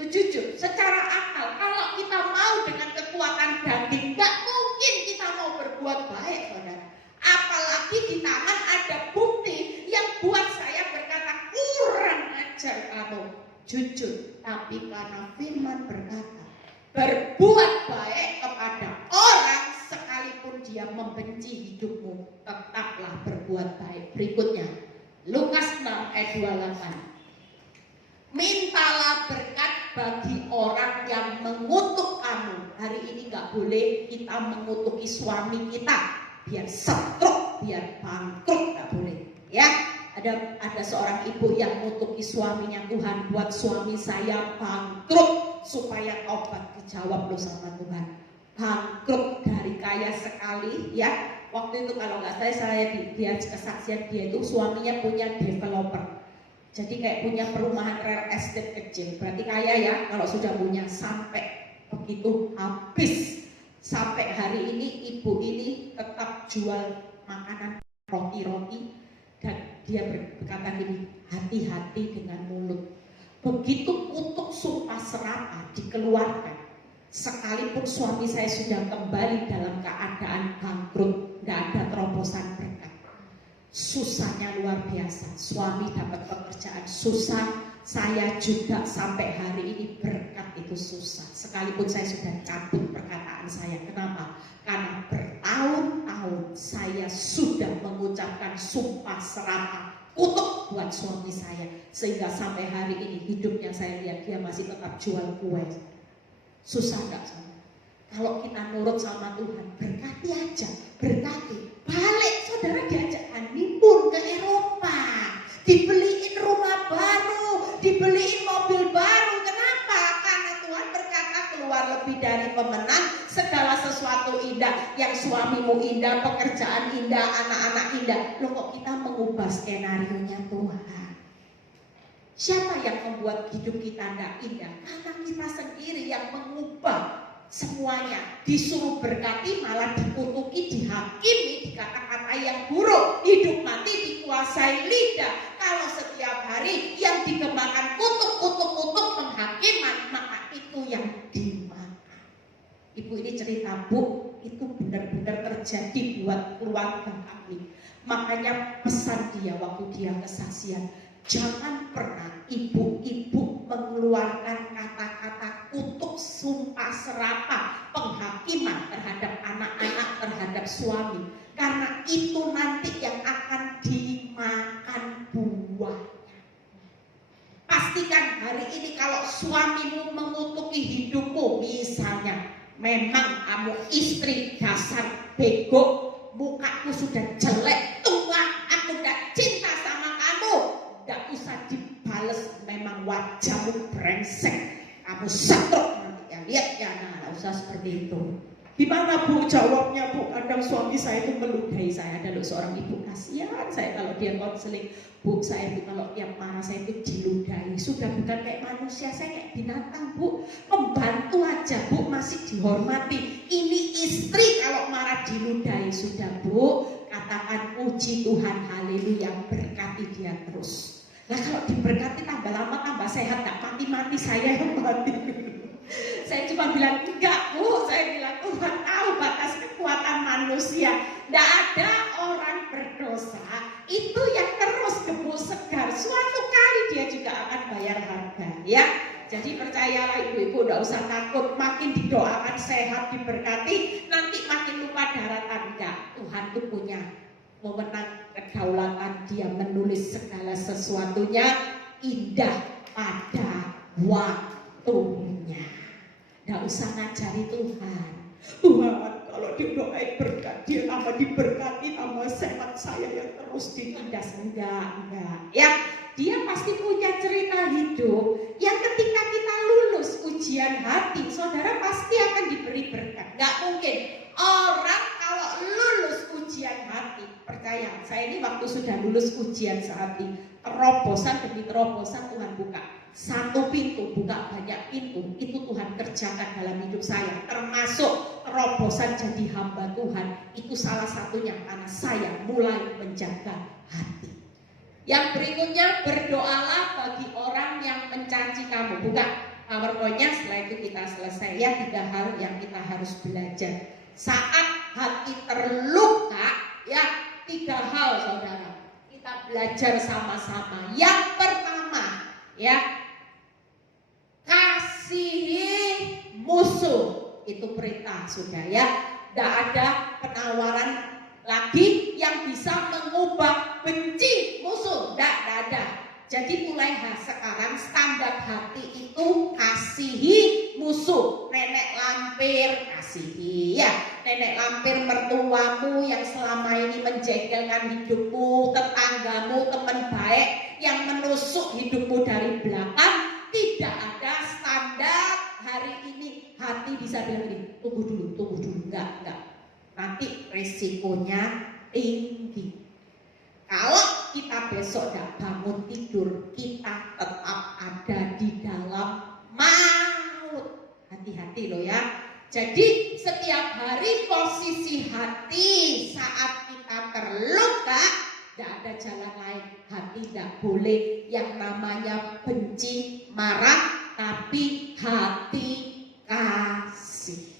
Lu jujur, secara akal, kalau kita mau dengan kekuatan daging, gak mungkin kita mau berbuat baik, saudara. Apalagi di tangan ada bukti yang buat saya berkata, kurang ajar kamu. Jujur, tapi karena firman berkata, berbuat baik kepada orang sekalipun dia membenci hidupmu, tetaplah berbuat baik. Berikutnya, Lukas 6 ayat 28. Mintalah berkat bagi orang yang mengutuk kamu. Hari ini gak boleh kita mengutuki suami kita biar setruk, biar bangkrut, gak boleh. Ya, ada seorang ibu yang mengutuki suaminya, Tuhan buat suami saya bangkrut supaya tobat. Dijawab loh sama Tuhan, bangkrut dari kaya sekali ya. Waktu itu kalau nggak saya dia kesaksian, dia itu suaminya punya developer. Jadi kayak punya perumahan real estate kecil, berarti kaya ya kalau sudah punya. Sampai begitu habis, sampai hari ini ibu ini tetap jual makanan roti-roti. Dan dia berkata gini, hati-hati dengan mulut. Begitu kutuk sumpah serapah dikeluarkan, sekalipun suami saya sudah kembali dalam keadaan bangkrut, gak ada terobosan berkat. Susahnya luar biasa. Suami dapat pekerjaan susah, saya juga sampai hari ini berkat itu susah. Sekalipun saya sudah cabut perkataan saya. Kenapa? Karena bertahun-tahun saya sudah mengucapkan sumpah serapah kutuk buat suami saya, sehingga sampai hari ini hidupnya saya lihat dia masih tetap jual kue. Susah gak sama? Kalau kita nurut sama Tuhan, berkati aja, berkati. Balik saudara diajak honeymoon ke Eropa, dibeliin rumah baru, dibeliin mobil baru. Kenapa? Karena Tuhan berkata keluar lebih dari pemenang, segala sesuatu indah. Yang suamimu indah, pekerjaan indah, anak-anak indah. Loh kok kita mengubah skenario-nya Tuhan? Siapa yang membuat hidup kita tidak indah? Karena kita sendiri yang mengubah semuanya. Disuruh berkati malah dikutuki, dihakimi, dikata-kata yang buruk. Hidup mati dikuasai lidah. Kalau setiap hari yang dikembangkan kutuk penghakiman, maka itu yang dimakan. Ibu ini cerita, Bu, itu benar-benar terjadi buat keluarga kami. Makanya pesan dia waktu dia kesaksian, jangan pernah ibu-ibu mengeluarkan kata-kata kutuk, sumpah serapah, penghakiman terhadap anak-anak, terhadap suami. Karena itu nanti yang akan dimakan buahnya. Pastikan hari hari ini kalau suamimu mengutuki hidupmu, misalnya memang kamu istri dasar bego, mukaku sudah jelek, tua, aku gak cinta sama kamu, gak usah dibales, memang wajahmu brengsek, kamu setruk nanti ya, lihat ya, nah gak usah seperti itu. Gimana Bu jawabnya Bu? Kadang suami saya itu meludahi saya. Ada loh seorang ibu, kasihan saya kalau dia konseling. Bu, saya itu kalau tiap marah saya itu diludahi. Sudah bukan kayak manusia, saya kayak binatang Bu. Pembantu aja Bu masih dihormati. Ini istri kalau marah diludahi. Sudah Bu, katakan puji Tuhan, haleluya, berkati dia terus. Nah kalau diberkati tambah lama tambah sehat, gak mati-mati saya yang mati. Saya cuma bilang enggak Bu, saya bilang Tuhan tahu batas kekuatan manusia. Tidak ada orang berdosa itu yang terus gebuk segar. Suatu kali dia juga akan bayar harga, ya. Jadi percayalah ibu-ibu, tidak usah takut. Makin didoakan sehat, diberkati, nanti makin lupa daratan. Enggak, Tuhan itu punya wewenang kedaulatan. Dia menulis segala sesuatunya indah pada waktunya. Tidak usah ngajari Tuhan. Tuhan kalau didoain berkat, dia tambah diberkati, tambah sehat saya yang terus ditindas. Enggak. Ya, dia pasti punya cerita hidup yang ketika kita lulus ujian hati, saudara pasti akan diberi berkat. Enggak mungkin orang kalau lulus ujian hati, percaya saya ini waktu sudah lulus ujian sehati, terobosan demi terobosan Tuhan buka. Satu pintu, buka banyak pintu, itu Tuhan kerjakan dalam hidup saya. Termasuk terobosan jadi hamba Tuhan, itu salah satunya karena saya mulai menjaga hati. Yang berikutnya, berdoalah bagi orang yang mencaci kamu. Buka PowerPoint-nya, setelah itu kita selesai. Ya, 3 hal yang kita harus belajar. Saat hati terluka, ya 3 hal saudara. Kita belajar sama-sama. Yang pertama, ya, kasihi musuh. Itu perintah sudah ya. Tidak ada penawaran lagi yang bisa mengubah benci musuh. Tidak ada. Jadi mulai sekarang standar hati itu kasihi musuh. Nenek lampir kasihi ya. Nenek lampir mertuamu yang selama ini menjegelkan hidupmu, tetanggamu, teman baik yang menusuk hidupmu dari belakang. Tidak ada standar hari ini hati bisa bilang ini, tunggu dulu, enggak. Nanti resikonya tinggi. Kalau kita besok tidak bangun tidur, kita tetap ada di dalam maut. Hati-hati loh ya. Jadi setiap hari posisi hati saat kita terluka, tidak ada jalan lain. Hati tidak boleh yang namanya benci, marah, tapi hati kasih.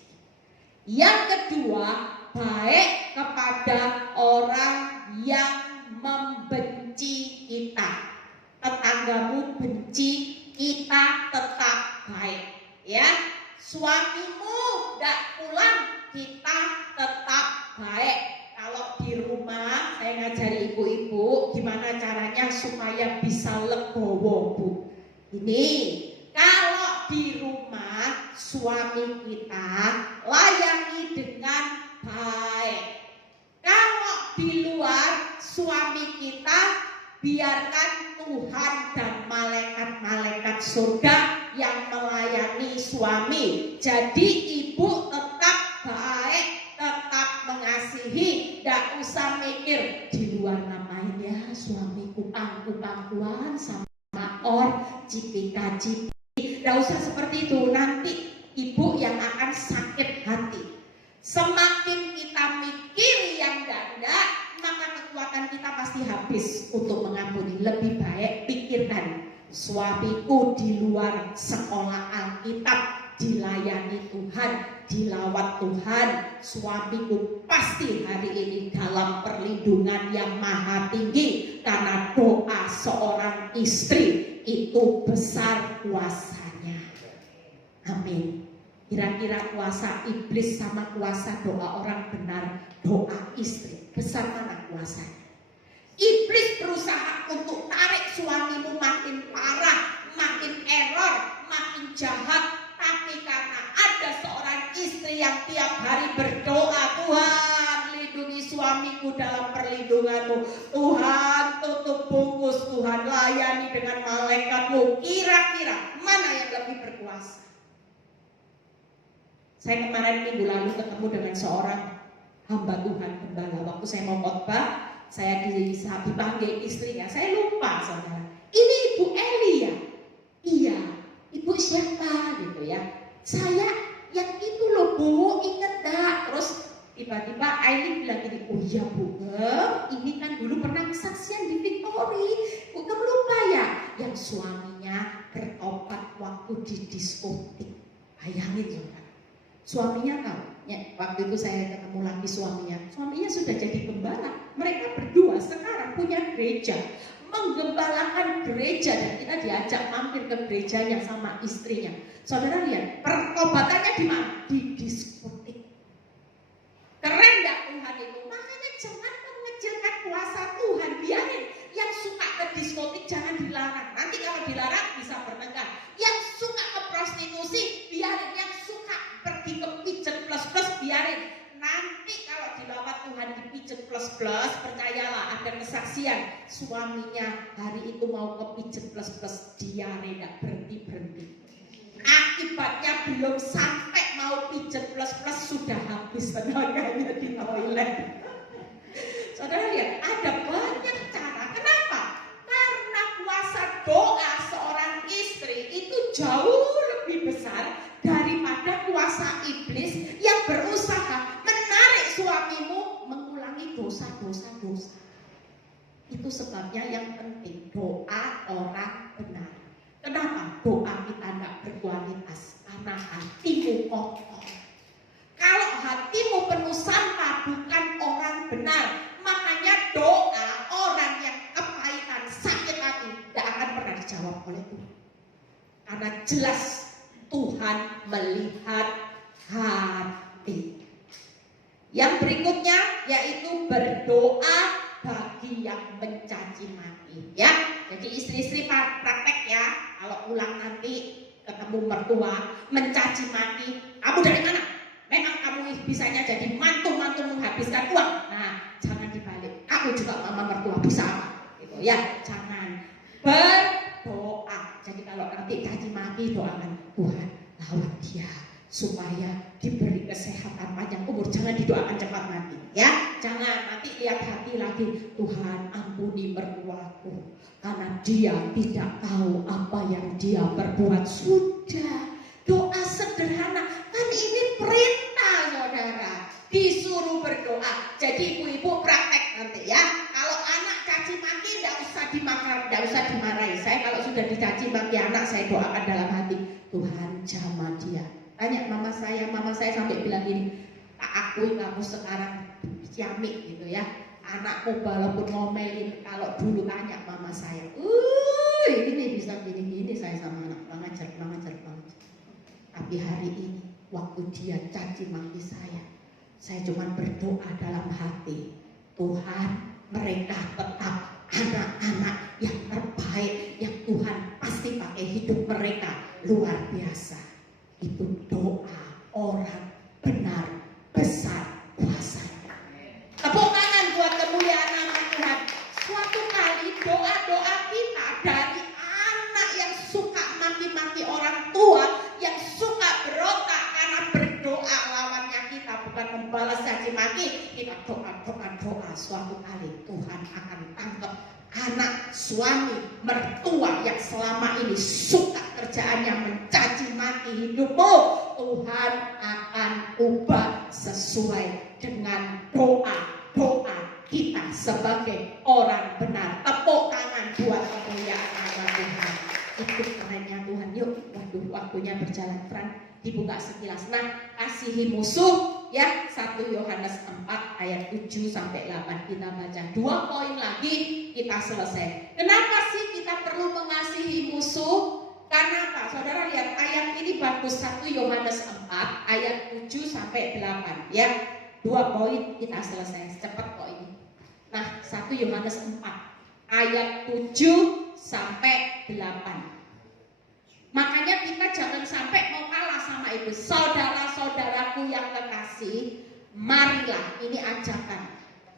Yang kedua, baik kepada orang yang membenci kita. Tetanggamu benci, kita tetap baik. Ya, suamimu tidak pulang, kita tetap baik. Kalau di rumah, saya ngajari ibu-ibu gimana caranya supaya bisa legowo Bu. Ini, kalau di rumah suami kita layani dengan baik. Kalau di luar suami kita biarkan Tuhan dan malaikat-malaikat surga yang melayani suami. Jadi ibu tetap baik, tetap mengasihi, tidak usah mikir di luar ngapain ya suamiku pangku-pangkuan sama cipika-cipiki. Tidak usah seperti itu, nanti ibu yang akan sakit hati. Semakin kita mikir yang enggak, maka kekuatan kita pasti habis untuk mengampuni. Lebih baik pikirkan, suamiku di luar sekolah Alkitab, dilayani Tuhan, dilawat Tuhan, suamiku pasti hari ini dalam perlindungan yang maha tinggi, karena doa seorang istri itu besar kuasanya. Amin. Kira-kira kuasa iblis sama kuasa doa orang benar, doa istri, besar mana kuasanya? Iblis berusaha untuk tarik suamimu makin parah, makin error, makin jahat. Tapi karena ada seorang istri yang tiap hari berdoa, Tuhan lindungi suamiku dalam perlindunganmu, Tuhan tutup bungkus, Tuhan layani dengan malaikatmu, kira-kira mana yang lebih berkuasa? Saya kemarin minggu lalu ketemu dengan seorang hamba Tuhan gembala. Waktu saya mau khotbah, saya dipanggil istrinya, saya lupa saudara. Ini Ibu Eli ya? Iya. Ibu siapa gitu ya? Saya yang itu loh Bu, inget dak? Terus tiba-tiba Aileen bilang gini, oh iya Bu, ini kan dulu pernah kesaksian di Victory. Bu, kamu lupa ya? Yang suaminya bertobat waktu di diskotik. Bayangin saudara. Suaminya tahu, ya, waktu itu saya ketemu lagi suaminya sudah jadi gembala. Mereka berdua sekarang punya gereja, menggembalakan gereja, dan kita diajak mampir ke gerejanya sama istrinya. Saudara lihat, pertobatannya di mana? Di diskotik. Keren gak Tuhan itu? Makanya jangan mengecilkan kuasa Tuhan. Biarin yang suka ke diskotik jangan dilarang. Nanti kalau dilarang bisa bertengkar. Yang suka ke prostitusi biarin. Yang suka pergi ke pijet plus-plus biarin. Nanti kalau dilawat Tuhan di pijet plus-plus, percayalah ada kesaksian. Suaminya hari itu mau ke pijet plus-plus, diare gak berhenti-berhenti. Akibatnya belum sampai mau pijet plus-plus sudah habis tenaganya di toilet. Saudara lihat, ada banyak cara. Kenapa? Karena kuasa doa seorang istri itu jauh lebih besar daripada kuasa iblis yang berusaha menarik suamimu mengulangi dosa-dosa. Itu sebabnya yang penting doa orang benar. Kenapa? Doa kita tidak berkualitas karena hatimu kotor. Kalau hatimu penuh sampah bukan orang benar, makanya doa orang yang kepahitan, sakit hati tidak akan pernah dijawab oleh Tuhan. Karena jelas Tuhan melihat hati. Yang berikutnya yaitu berdoa bagi yang mencaci maki. Ya, jadi istri-istri praktek ya. Kalau pulang nanti ketemu mertua mencaci maki, kamu dari mana? Memang kamu bisanya jadi mantu-mantu menghabiskan uang. Nah, jangan dibalik. Aku juga mama mertua bisa apa? Gitu ya, jangan. Berdoa. Jadi kalau nanti caci maki doakan, Tuhan lawan dia supaya diberi kesehatan panjang umur. Jangan didoakan cepat mati. Ya, jangan nanti lihat hati lagi. Tuhan ampuni mertuaku karena dia tidak tahu apa yang dia perbuat. Sudah, doa sederhana. Kan ini perintah saudara, disuruh berdoa. Jadi ibu-ibu praktek nanti ya. Kalau anak caci maki tidak usah dimarahi. Saya kalau sudah dicaci maki anak, saya doakan dalam hati, Tuhan jamah dia. Tanya mama saya sampai bilang gini, tak akui kamu sekarang ciamik gitu ya. Anakku walaupun ngomelin, kalau dulu tanya mama saya, ini bisa gini-gini saya sama anak, mengajar. Tapi hari ini waktu dia caci maki saya cuma berdoa dalam hati, Tuhan mereka tetap anak-anak yang terbaik, yang Tuhan pasti pakai hidup mereka luar biasa. Itu doa orang benar besar kuasanya. Tepuk tangan buat kemuliaan nama Tuhan. Suatu kali doa-doa kita dari anak yang suka maki-maki orang tua, yang suka berontak karena berdoa lawannya kita, bukan membalas caci maki, kita doa. Suatu kali Tuhan akan tangkap anak, suami, mertua yang selama ini suka kerjaannya mencaci maki hidupmu. Tuhan akan ubah sesuai dengan doa kita sebagai orang benar. Tepuk tangan buat kemuliaan nama Tuhan. Itu kerennya Tuhan. Yuk, waktunya berjalan. Fran, dibuka sekilas. Nah, kasihi musuh ya, 1 Yohanes 4 ayat 7 sampai 8 kita baca. 2 poin lagi kita selesai. Kenapa sih kita perlu mengasihi musuh? Karena apa? Saudara lihat ayat ini bagus, 1 Yohanes 4 ayat 7 sampai 8 ya. 2 poin kita selesai. Cepat kok ini. Nah, 1 Yohanes 4 ayat 7 sampai 8. kasih, marilah, ini ajakan,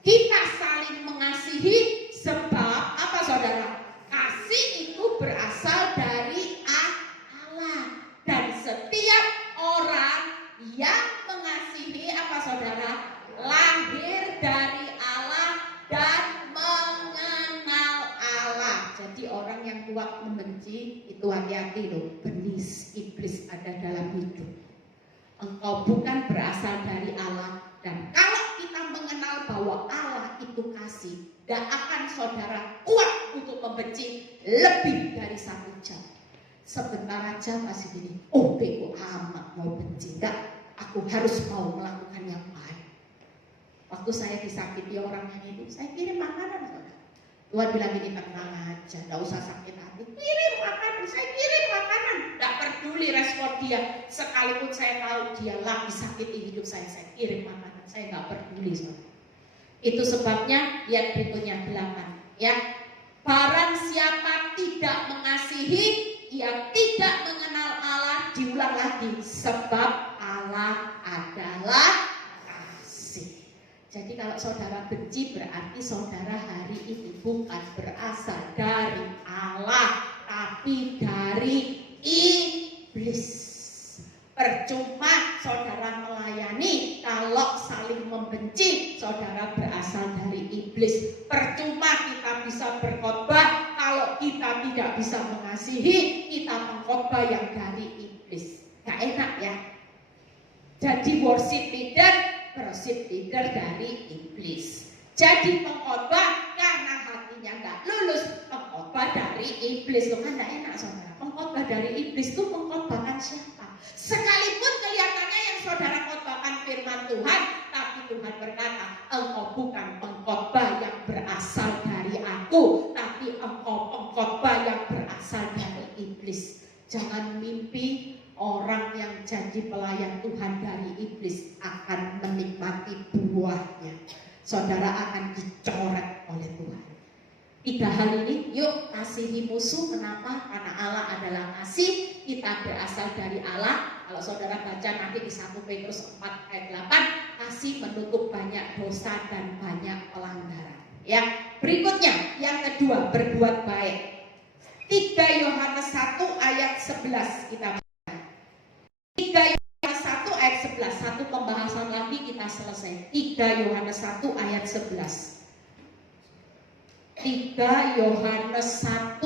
kita saling mengasihi. Sebab apa saudara? Kasih itu berasal dari Allah, dan setiap orang yang mengasihi apa saudara? Lahir dari Allah dan mengenal Allah. Jadi orang yang kuat membenci itu hati-hati loh, benih iblis ada dalam hidup. Engkau bukan berasal dari Allah, dan kalau kita mengenal bahwa Allah itu kasih, tidak akan saudara kuat untuk membenci lebih dari 1 jam. Sebentar aja masih gini, oh bego amat mau benci, enggak, aku harus mau melakukan yang baik. Waktu saya disakiti orang yang itu, saya kirim makanan saudara. Tuhan bilang ini, tenang aja, enggak usah sakit hati, kirim makanan, saya kirim makanan, enggak peduli respon dia. Sekalipun saya tahu dia lagi sakiti hidup saya kirim makanan, saya enggak peduli saudara. Itu sebabnya, lihat berikutnya 8 ya. Barang siapa tidak mengasihi, ia tidak mengenal Allah. Diulang lagi, sebab Allah adalah kasih. Jadi kalau saudara benci, berarti saudara hari ini bukan berasal dari Allah, tapi dari iblis. Percuma saudara melayani kalau saling membenci, saudara berasal dari iblis. Percuma kita bisa berkhotbah kalau kita tidak bisa mengasihi, kita pengkhotbah yang dari iblis. Gak enak ya. Jadi worship leader dari iblis. Jadi pengkhotbah karena hatinya gak lulus, pengkhotbah dari iblis. Loh kan gak enak saudara. Pengkhotbah dari iblis itu mengkhotbahkan siapa? Sekalipun kelihatannya yang saudara khotbahkan firman Tuhan, tapi Tuhan berkata, engkau bukan pengkhotbah yang berasal dari aku, tapi engkau pengkhotbah yang berasal dari iblis. Jangan mimpi orang yang jadi pelayan Tuhan dari iblis akan menikmati buahnya. Saudara akan dicoret oleh Tuhan. 3 hal ini, yuk kasihi musuh. Kenapa? Karena Allah adalah kasih. Kita berasal dari Allah. Kalau saudara baca nanti di 1 Petrus 4 ayat 8, kasih menutup banyak dosa dan banyak pelanggaran. Ya, berikutnya yang kedua, berbuat baik. 3 Yohanes 1 ayat 11 kita baca. 3 Yohanes 1 ayat 11, satu pembahasan lagi kita selesai. 3 Yohanes 1 ayat 11. 3 Yohanes 1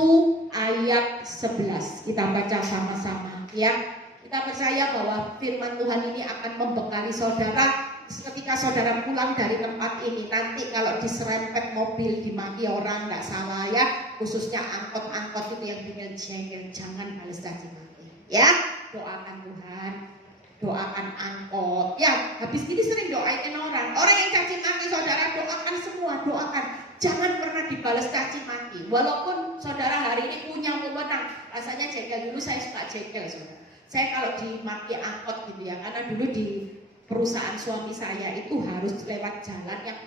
ayat 11. Kita baca sama-sama ya. Kita percaya bahwa firman Tuhan ini akan membekali saudara ketika saudara pulang dari tempat ini. Nanti kalau diserempet mobil, dimaki orang, nggak salah ya. Khususnya angkot-angkot itu yang tinggal jengkel, jangan balas caci maki ya. Doakan Tuhan, doakan angkot ya. Habis ini sering doain orang yang caci maki saudara, doakan semua, doakan. Jangan pernah dibalas caci maki. Walaupun saudara hari ini punya wewenang, rasanya jengkel. Dulu saya suka jengkel saudara. Saya kalau dimaki angkot gitu ya, karena dulu di perusahaan suami saya itu harus lewat jalan yang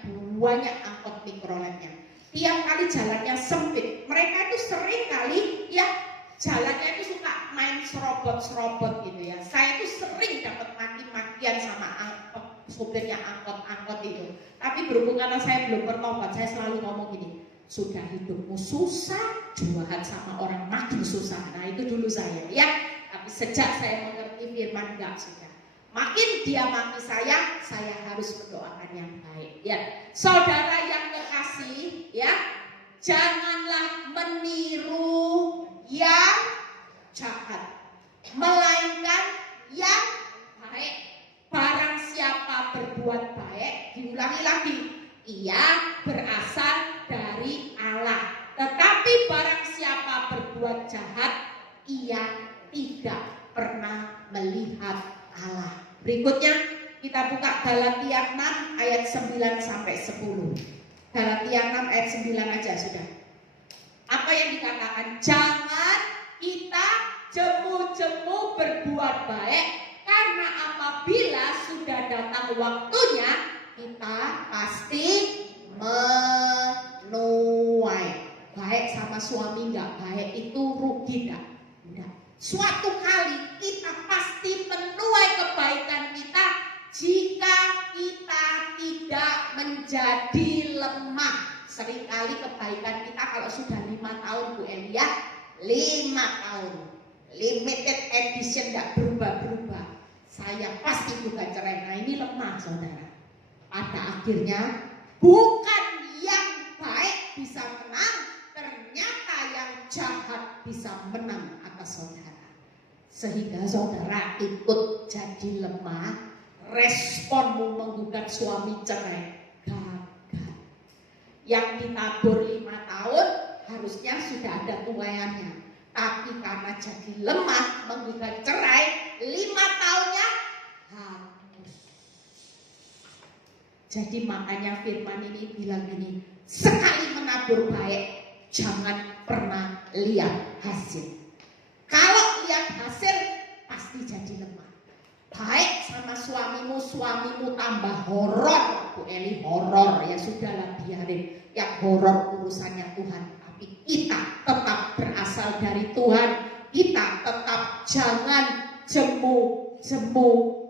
banyak angkot mikroletnya. Tiap kali jalannya sempit, mereka itu sering kali ya jalannya itu suka main serobot-serobot gitu ya. Saya itu sering dapat maki-makian sama sopirnya angkot-angkot itu. Tapi berhubung karena saya belum bertobat, saya selalu ngomong gini, sudah hidupmu susah, jualan sama orang makin susah. Nah itu dulu saya ya. Tapi sejak saya mengerti firman, enggak sudah. Makin dia maki saya harus mendoakan yang baik ya. Saudara yang kekasih ya, janganlah meniru yang jahat, melainkan yang baik. Barang siapa berbuat baik, diulangi lagi, ia berasal dari Allah. Tetapi barang siapa berbuat jahat, ia tidak pernah melihat Allah. Berikutnya kita buka Galatia 6 ayat 9 sampai 10. Galatia 6 ayat 9 aja sudah. Apa yang dikatakan? Jangan kita jemu-jemu berbuat baik, karena apabila sudah datang waktunya, kita pasti menuai. Baik sama suami nggak baik itu rugi nggak? Suatu kali kita pasti menuai kebaikan kita jika kita tidak menjadi lemah. Seringkali kebaikan kita kalau sudah 5 tahun Bu Elia, 5 tahun limited edition, gak berubah-berubah, saya pasti juga cerai. Nah ini lemah saudara. Pada akhirnya bukan yang baik bisa menang, ternyata yang jahat bisa menang atas saudara. Sehingga saudara ikut jadi lemah, responmu menggugat suami cerai gagal. Yang ditabur 5 tahun harusnya sudah ada tuaiannya, tapi karena jadi lemah menggugat cerai 5 tahunnya hangus. Jadi makanya firman ini bilang gini, sekali menabur baik jangan pernah lihat hasil. Kalau lihat hasil pasti jadi lemah. Baik sama suamimu tambah horor. Bu Eli horor, ya sudahlah biarin. Yang horor urusannya Tuhan. Tapi kita tetap berasal dari Tuhan. Kita tetap jangan jemu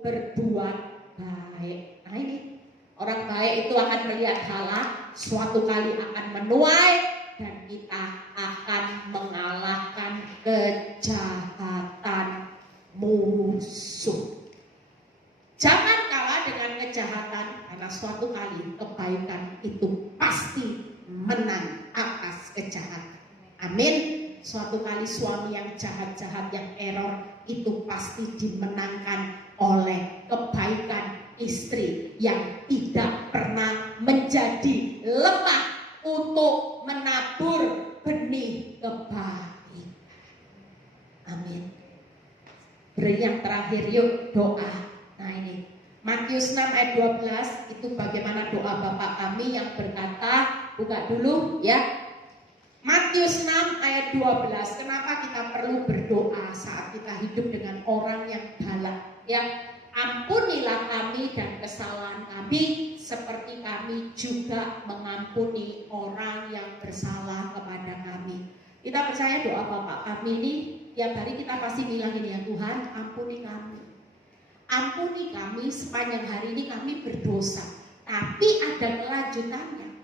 berbuat baik. Nah ini, orang baik itu akan melihat halah, suatu kali akan menuai, dan kita akan mengalahkan kejahatan musuh. Jangan kalah dengan kejahatan, karena suatu kali kebaikan itu pasti menang atas kejahatan. Amin. Suatu kali suami yang jahat-jahat, yang error, itu pasti dimenangkan oleh kebaikan istri yang tidak pernah menjadi lemah untuk menabur benih kebaikan. Amin. Beri yang terakhir yuk, doa. Nah ini Matius 6 ayat 12 itu bagaimana doa Bapa kami yang berkata, buka dulu ya. Matius 6 ayat 12. Kenapa kita perlu berdoa saat kita hidup dengan orang yang galak? Ya, ampunilah kami dan kesalahan kami seperti kami juga mengampuni orang yang bersalah kepada kami. Kita percaya doa Bapak kami ini tiap hari kita pasti bilang ini ya, Tuhan ampuni kami. Ampuni kami, sepanjang hari ini kami berdosa. Tapi ada kelanjutannya.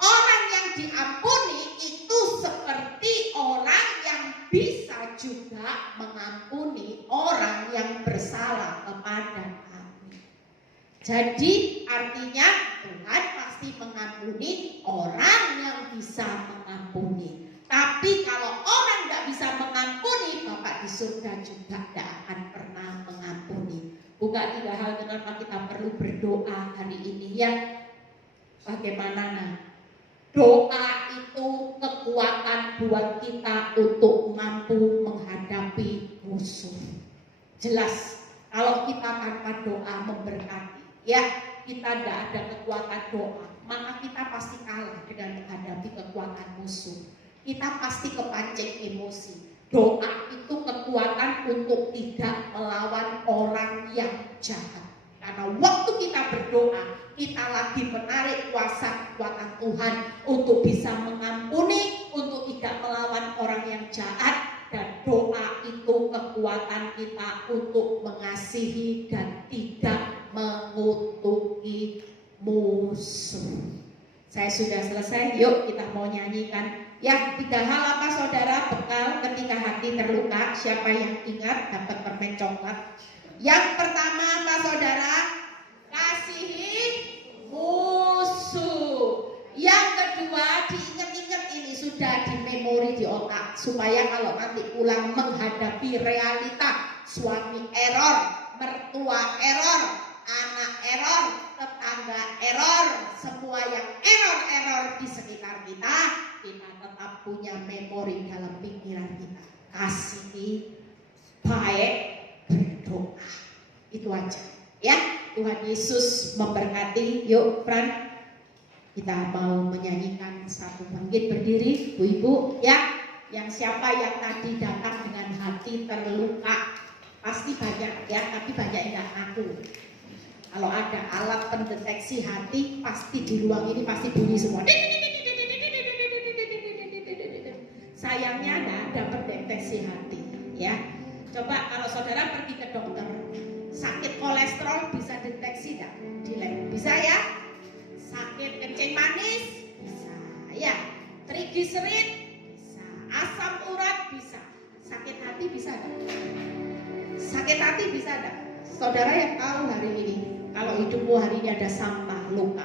Orang yang diampuni itu seperti orang yang bisa juga mengampuni orang yang bersalah kepada kami. Jadi artinya Tuhan pasti mengampuni orang yang bisa mengampuni. Tapi kalau orang nggak bisa mengampuni, Bapak di surga juga tidak akan pernah mengampuni. Bukan 3 hal kenapa kita perlu berdoa hari ini ya. Bagaimana nah? Doa itu kekuatan buat kita untuk mampu menghadapi musuh. Jelas, kalau kita tanpa doa memberkati, ya kita tidak ada kekuatan doa, maka kita pasti kalah dengan menghadapi kekuatan musuh. Kita pasti kepancing emosi. Doa itu kekuatan untuk tidak melawan orang yang jahat. Karena waktu kita berdoa, kita lagi menarik kuasa kekuatan Tuhan untuk bisa mengampuni, untuk tidak melawan orang yang jahat. Dan doa itu kekuatan kita untuk mengasihi dan tidak mengutuki musuh. Saya sudah selesai, yuk kita mau nyanyikan. Ya, 3 hal apa saudara bekal ketika hati terluka? Siapa yang ingat dapat permen coklat? Yang pertama apa saudara? Kasihi musuh. Yang kedua, diingat-ingat ini sudah di memori di otak, supaya kalau nanti pulang menghadapi realita, suami error, mertua error, anak error, tetangga error, semua yang error di sekitar kita, kita tetap punya memori dalam pikiran kita. Kasihi, baik, berdoa. Itu aja ya. Tuhan Yesus memberkati. Yuk Fran, kita mau menyanyikan satu bangkit berdiri, ibu-ibu ya. Yang siapa yang tadi datang dengan hati terluka, pasti banyak ya, tapi banyak yang gak ngaku. Kalau ada alat pendeteksi hati, pasti di ruang ini pasti bunyi semua. Sayangnya tidak ada pendeteksi hati ya. Coba kalau saudara pergi ke dokter, sakit kolesterol bisa deteksi hipertensi enggak? Dilek. Bisa ya? Sakit kencing manis? Bisa. Ya. Trigliserid? Bisa. Asam urat? Bisa. Sakit hati bisa enggak? Sakit hati bisa enggak? Saudara yang tahu hari ini, kalau hidupmu hari ini ada sampah, luka,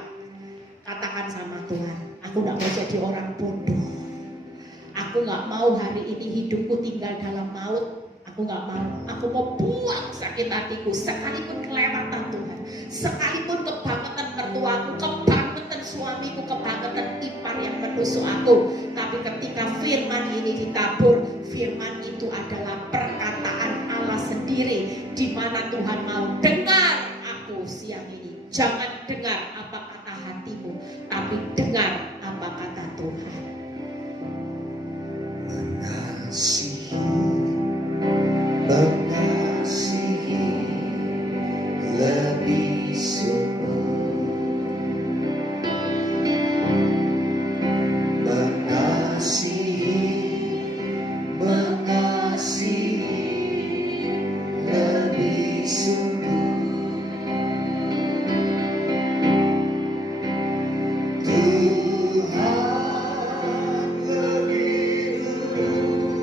katakan sama Tuhan, aku enggak mau jadi orang bodoh. Aku enggak mau hari ini hidupku tinggal dalam maut. Aku enggak mau. Aku mau buang sakit hatiku, sekalipun kelewatan Tuhan, sekalipun kebangetan mertuaku, kebangetan suamiku, kebangetan ipar yang menusuk aku. Tapi ketika firman ini ditabur, firman itu adalah perkataan Allah sendiri, di mana Tuhan mau dengar aku siang ini. Jangan dengar apa kata hatimu, tapi dengar apa kata Tuhan. Mengasihi lebih sungguh, mengasihi lebih sungguh. Tuhan lebih dulu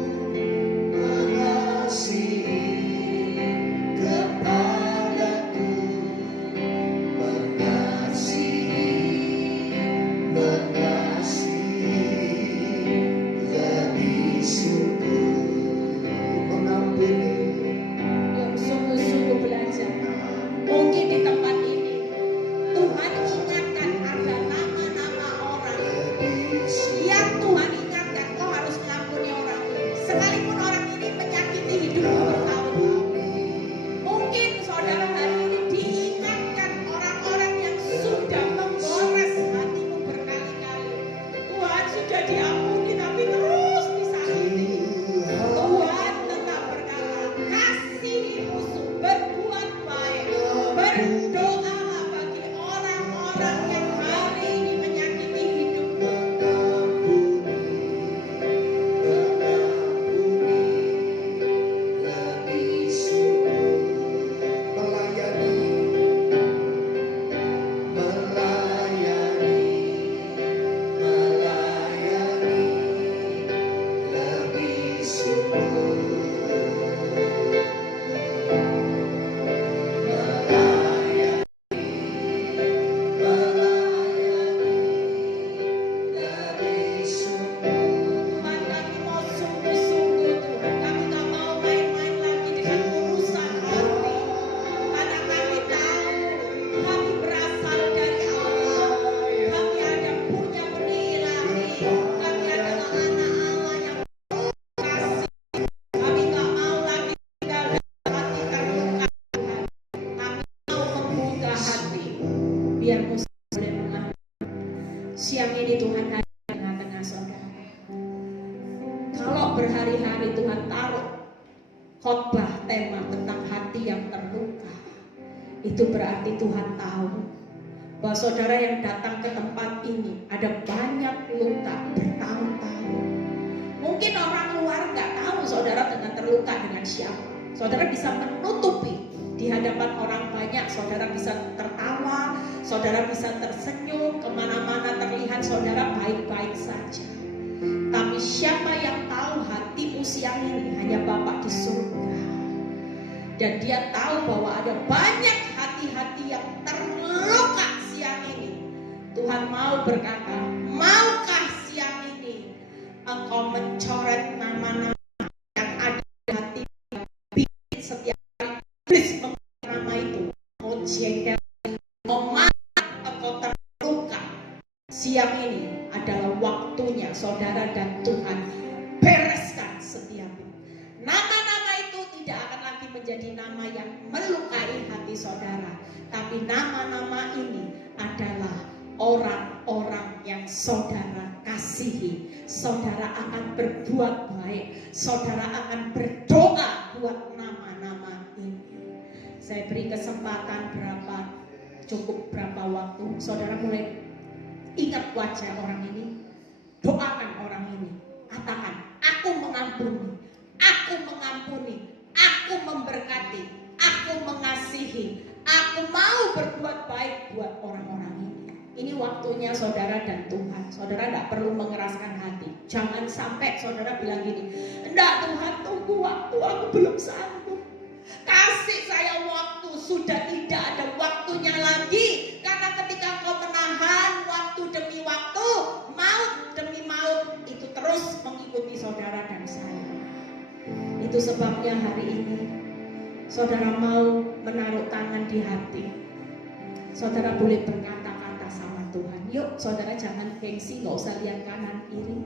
Siang ini Tuhan hadir di tengah-tengah saudara. Kalau berhari-hari Tuhan taruh khotbah tema tentang hati yang terluka, itu berarti Tuhan tahu bahwa saudara yang datang ke tempat ini ada banyak luka bertahun-tahun. Mungkin orang luar nggak tahu saudara dengan terluka dengan siapa. Saudara bisa menutupi di hadapan orang banyak, saudara bisa tertawa, saudara bisa tersenyum, kemana-mana terlihat saudara baik-baik saja. Tapi siapa yang tahu hatimu siang ini? Hanya Bapa di surga. Dan dia tahu bahwa ada banyak hati-hati yang terluka siang ini. Tuhan mau berkata, maukah siang ini engkau mencoret nama-nama yang ada di hati, bikin setiap kali tulis nama itu, mau jengkel, mau marah atau terluka. Siang ini adalah waktunya saudara dan Tuhan bereskan setiap nama-nama itu. Tidak akan lagi menjadi nama yang melukai hati saudara, tapi nama-nama ini adalah orang-orang yang saudara kasihi. Saudara akan berbuat baik, saudara akan berdoa buat nama-nama ini. Saya beri kesempatan cukup berapa waktu, saudara mulai ingat wajah orang ini, doakan orang ini, katakan, aku mengampuni, aku mengampuni, aku memberkati, aku mengasihi, aku aku mau berbuat baik buat orang-orang ini. Ini waktunya saudara dan Tuhan. Saudara tidak perlu mengeraskan hati. Jangan sampai saudara bilang gini, enggak Tuhan, tunggu waktu, aku belum sanggup. Kasih saya waktu, sudah tidak ada waktunya lagi. Karena ketika kau menahan waktu demi waktu, maut demi maut, itu terus mengikuti saudara dan saya. Itu sebabnya hari ini saudara mau menaruh tangan di hati. Saudara boleh berkata-kata sama Tuhan. Yuk saudara jangan gengsi, gak usah lihat kanan kiri.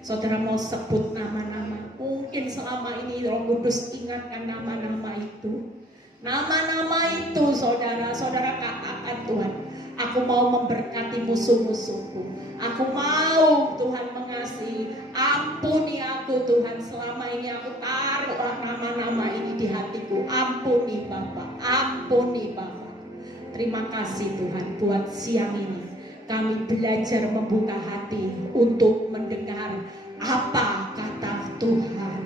Saudara mau sebut nama-nama. Mungkin selama ini Roh Kudus ingatkan nama-nama itu. Nama-nama itu saudara katakan, Tuhan, aku mau memberkati musuh-musuhku. Aku mau Tuhan mengasihi. Ampuni aku Tuhan, selama ini aku taruhlah nama-nama ini di hatiku. Ampuni Bapa, ampuni Bapa. Terima kasih Tuhan buat siang ini. Kami belajar membuka hati untuk mendengar apa kata Tuhan.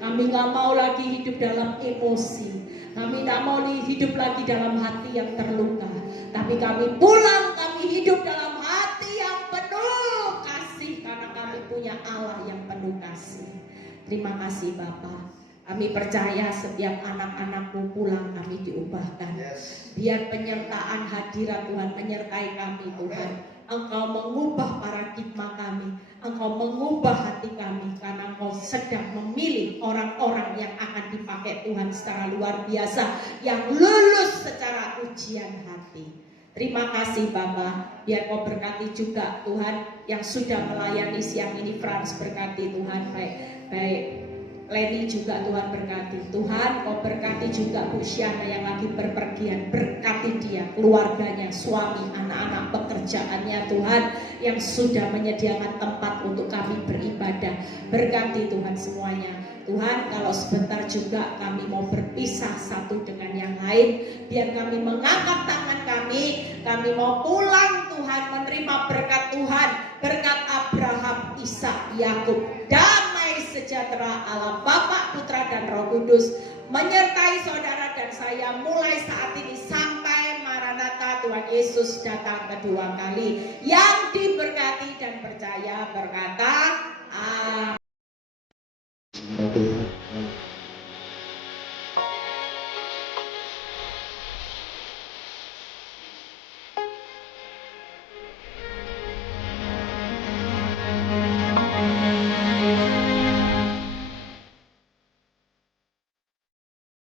Kami gak mau lagi hidup dalam emosi. Kami gak mau hidup lagi dalam hati yang terluka. Tapi kami pulang, kami hidup dalam hati yang penuh kasih. Karena kami punya Allah yang penuh kasih. Terima kasih Bapa. Kami percaya setiap anak-anakmu pulang kami diubahkan. Biar penyertaan hadirat Tuhan menyertai kami Tuhan. Engkau mengubah paradigma kami. Engkau mengubah hati kami. Karena Engkau sedang memilih orang-orang yang akan dipakai Tuhan secara luar biasa. Yang lulus secara ujian hati. Terima kasih Bapa. Biar Kau berkati juga Tuhan yang sudah melayani siang ini. Frans berkati Tuhan. Baik Leni juga Tuhan berkati. Tuhan Kau berkati juga Bu Syana yang lagi berpergian. Berkati dia, keluarganya, suami, anak-anak, pekerjaannya Tuhan yang sudah menyediakan tempat untuk kami beribadah. Berkati Tuhan semuanya. Tuhan kalau sebentar juga kami mau berpisah satu dengan yang lain. Biar kami mengangkat tangan kami mau pulang Tuhan menerima berkat Tuhan. Berkat Abraham, Ishak, Yakub. Damai sejahtera Allah Bapa, Putra dan Roh Kudus menyertai saudara dan saya mulai saat ini sampai Maranatha Tuhan Yesus datang kedua kali. Yang di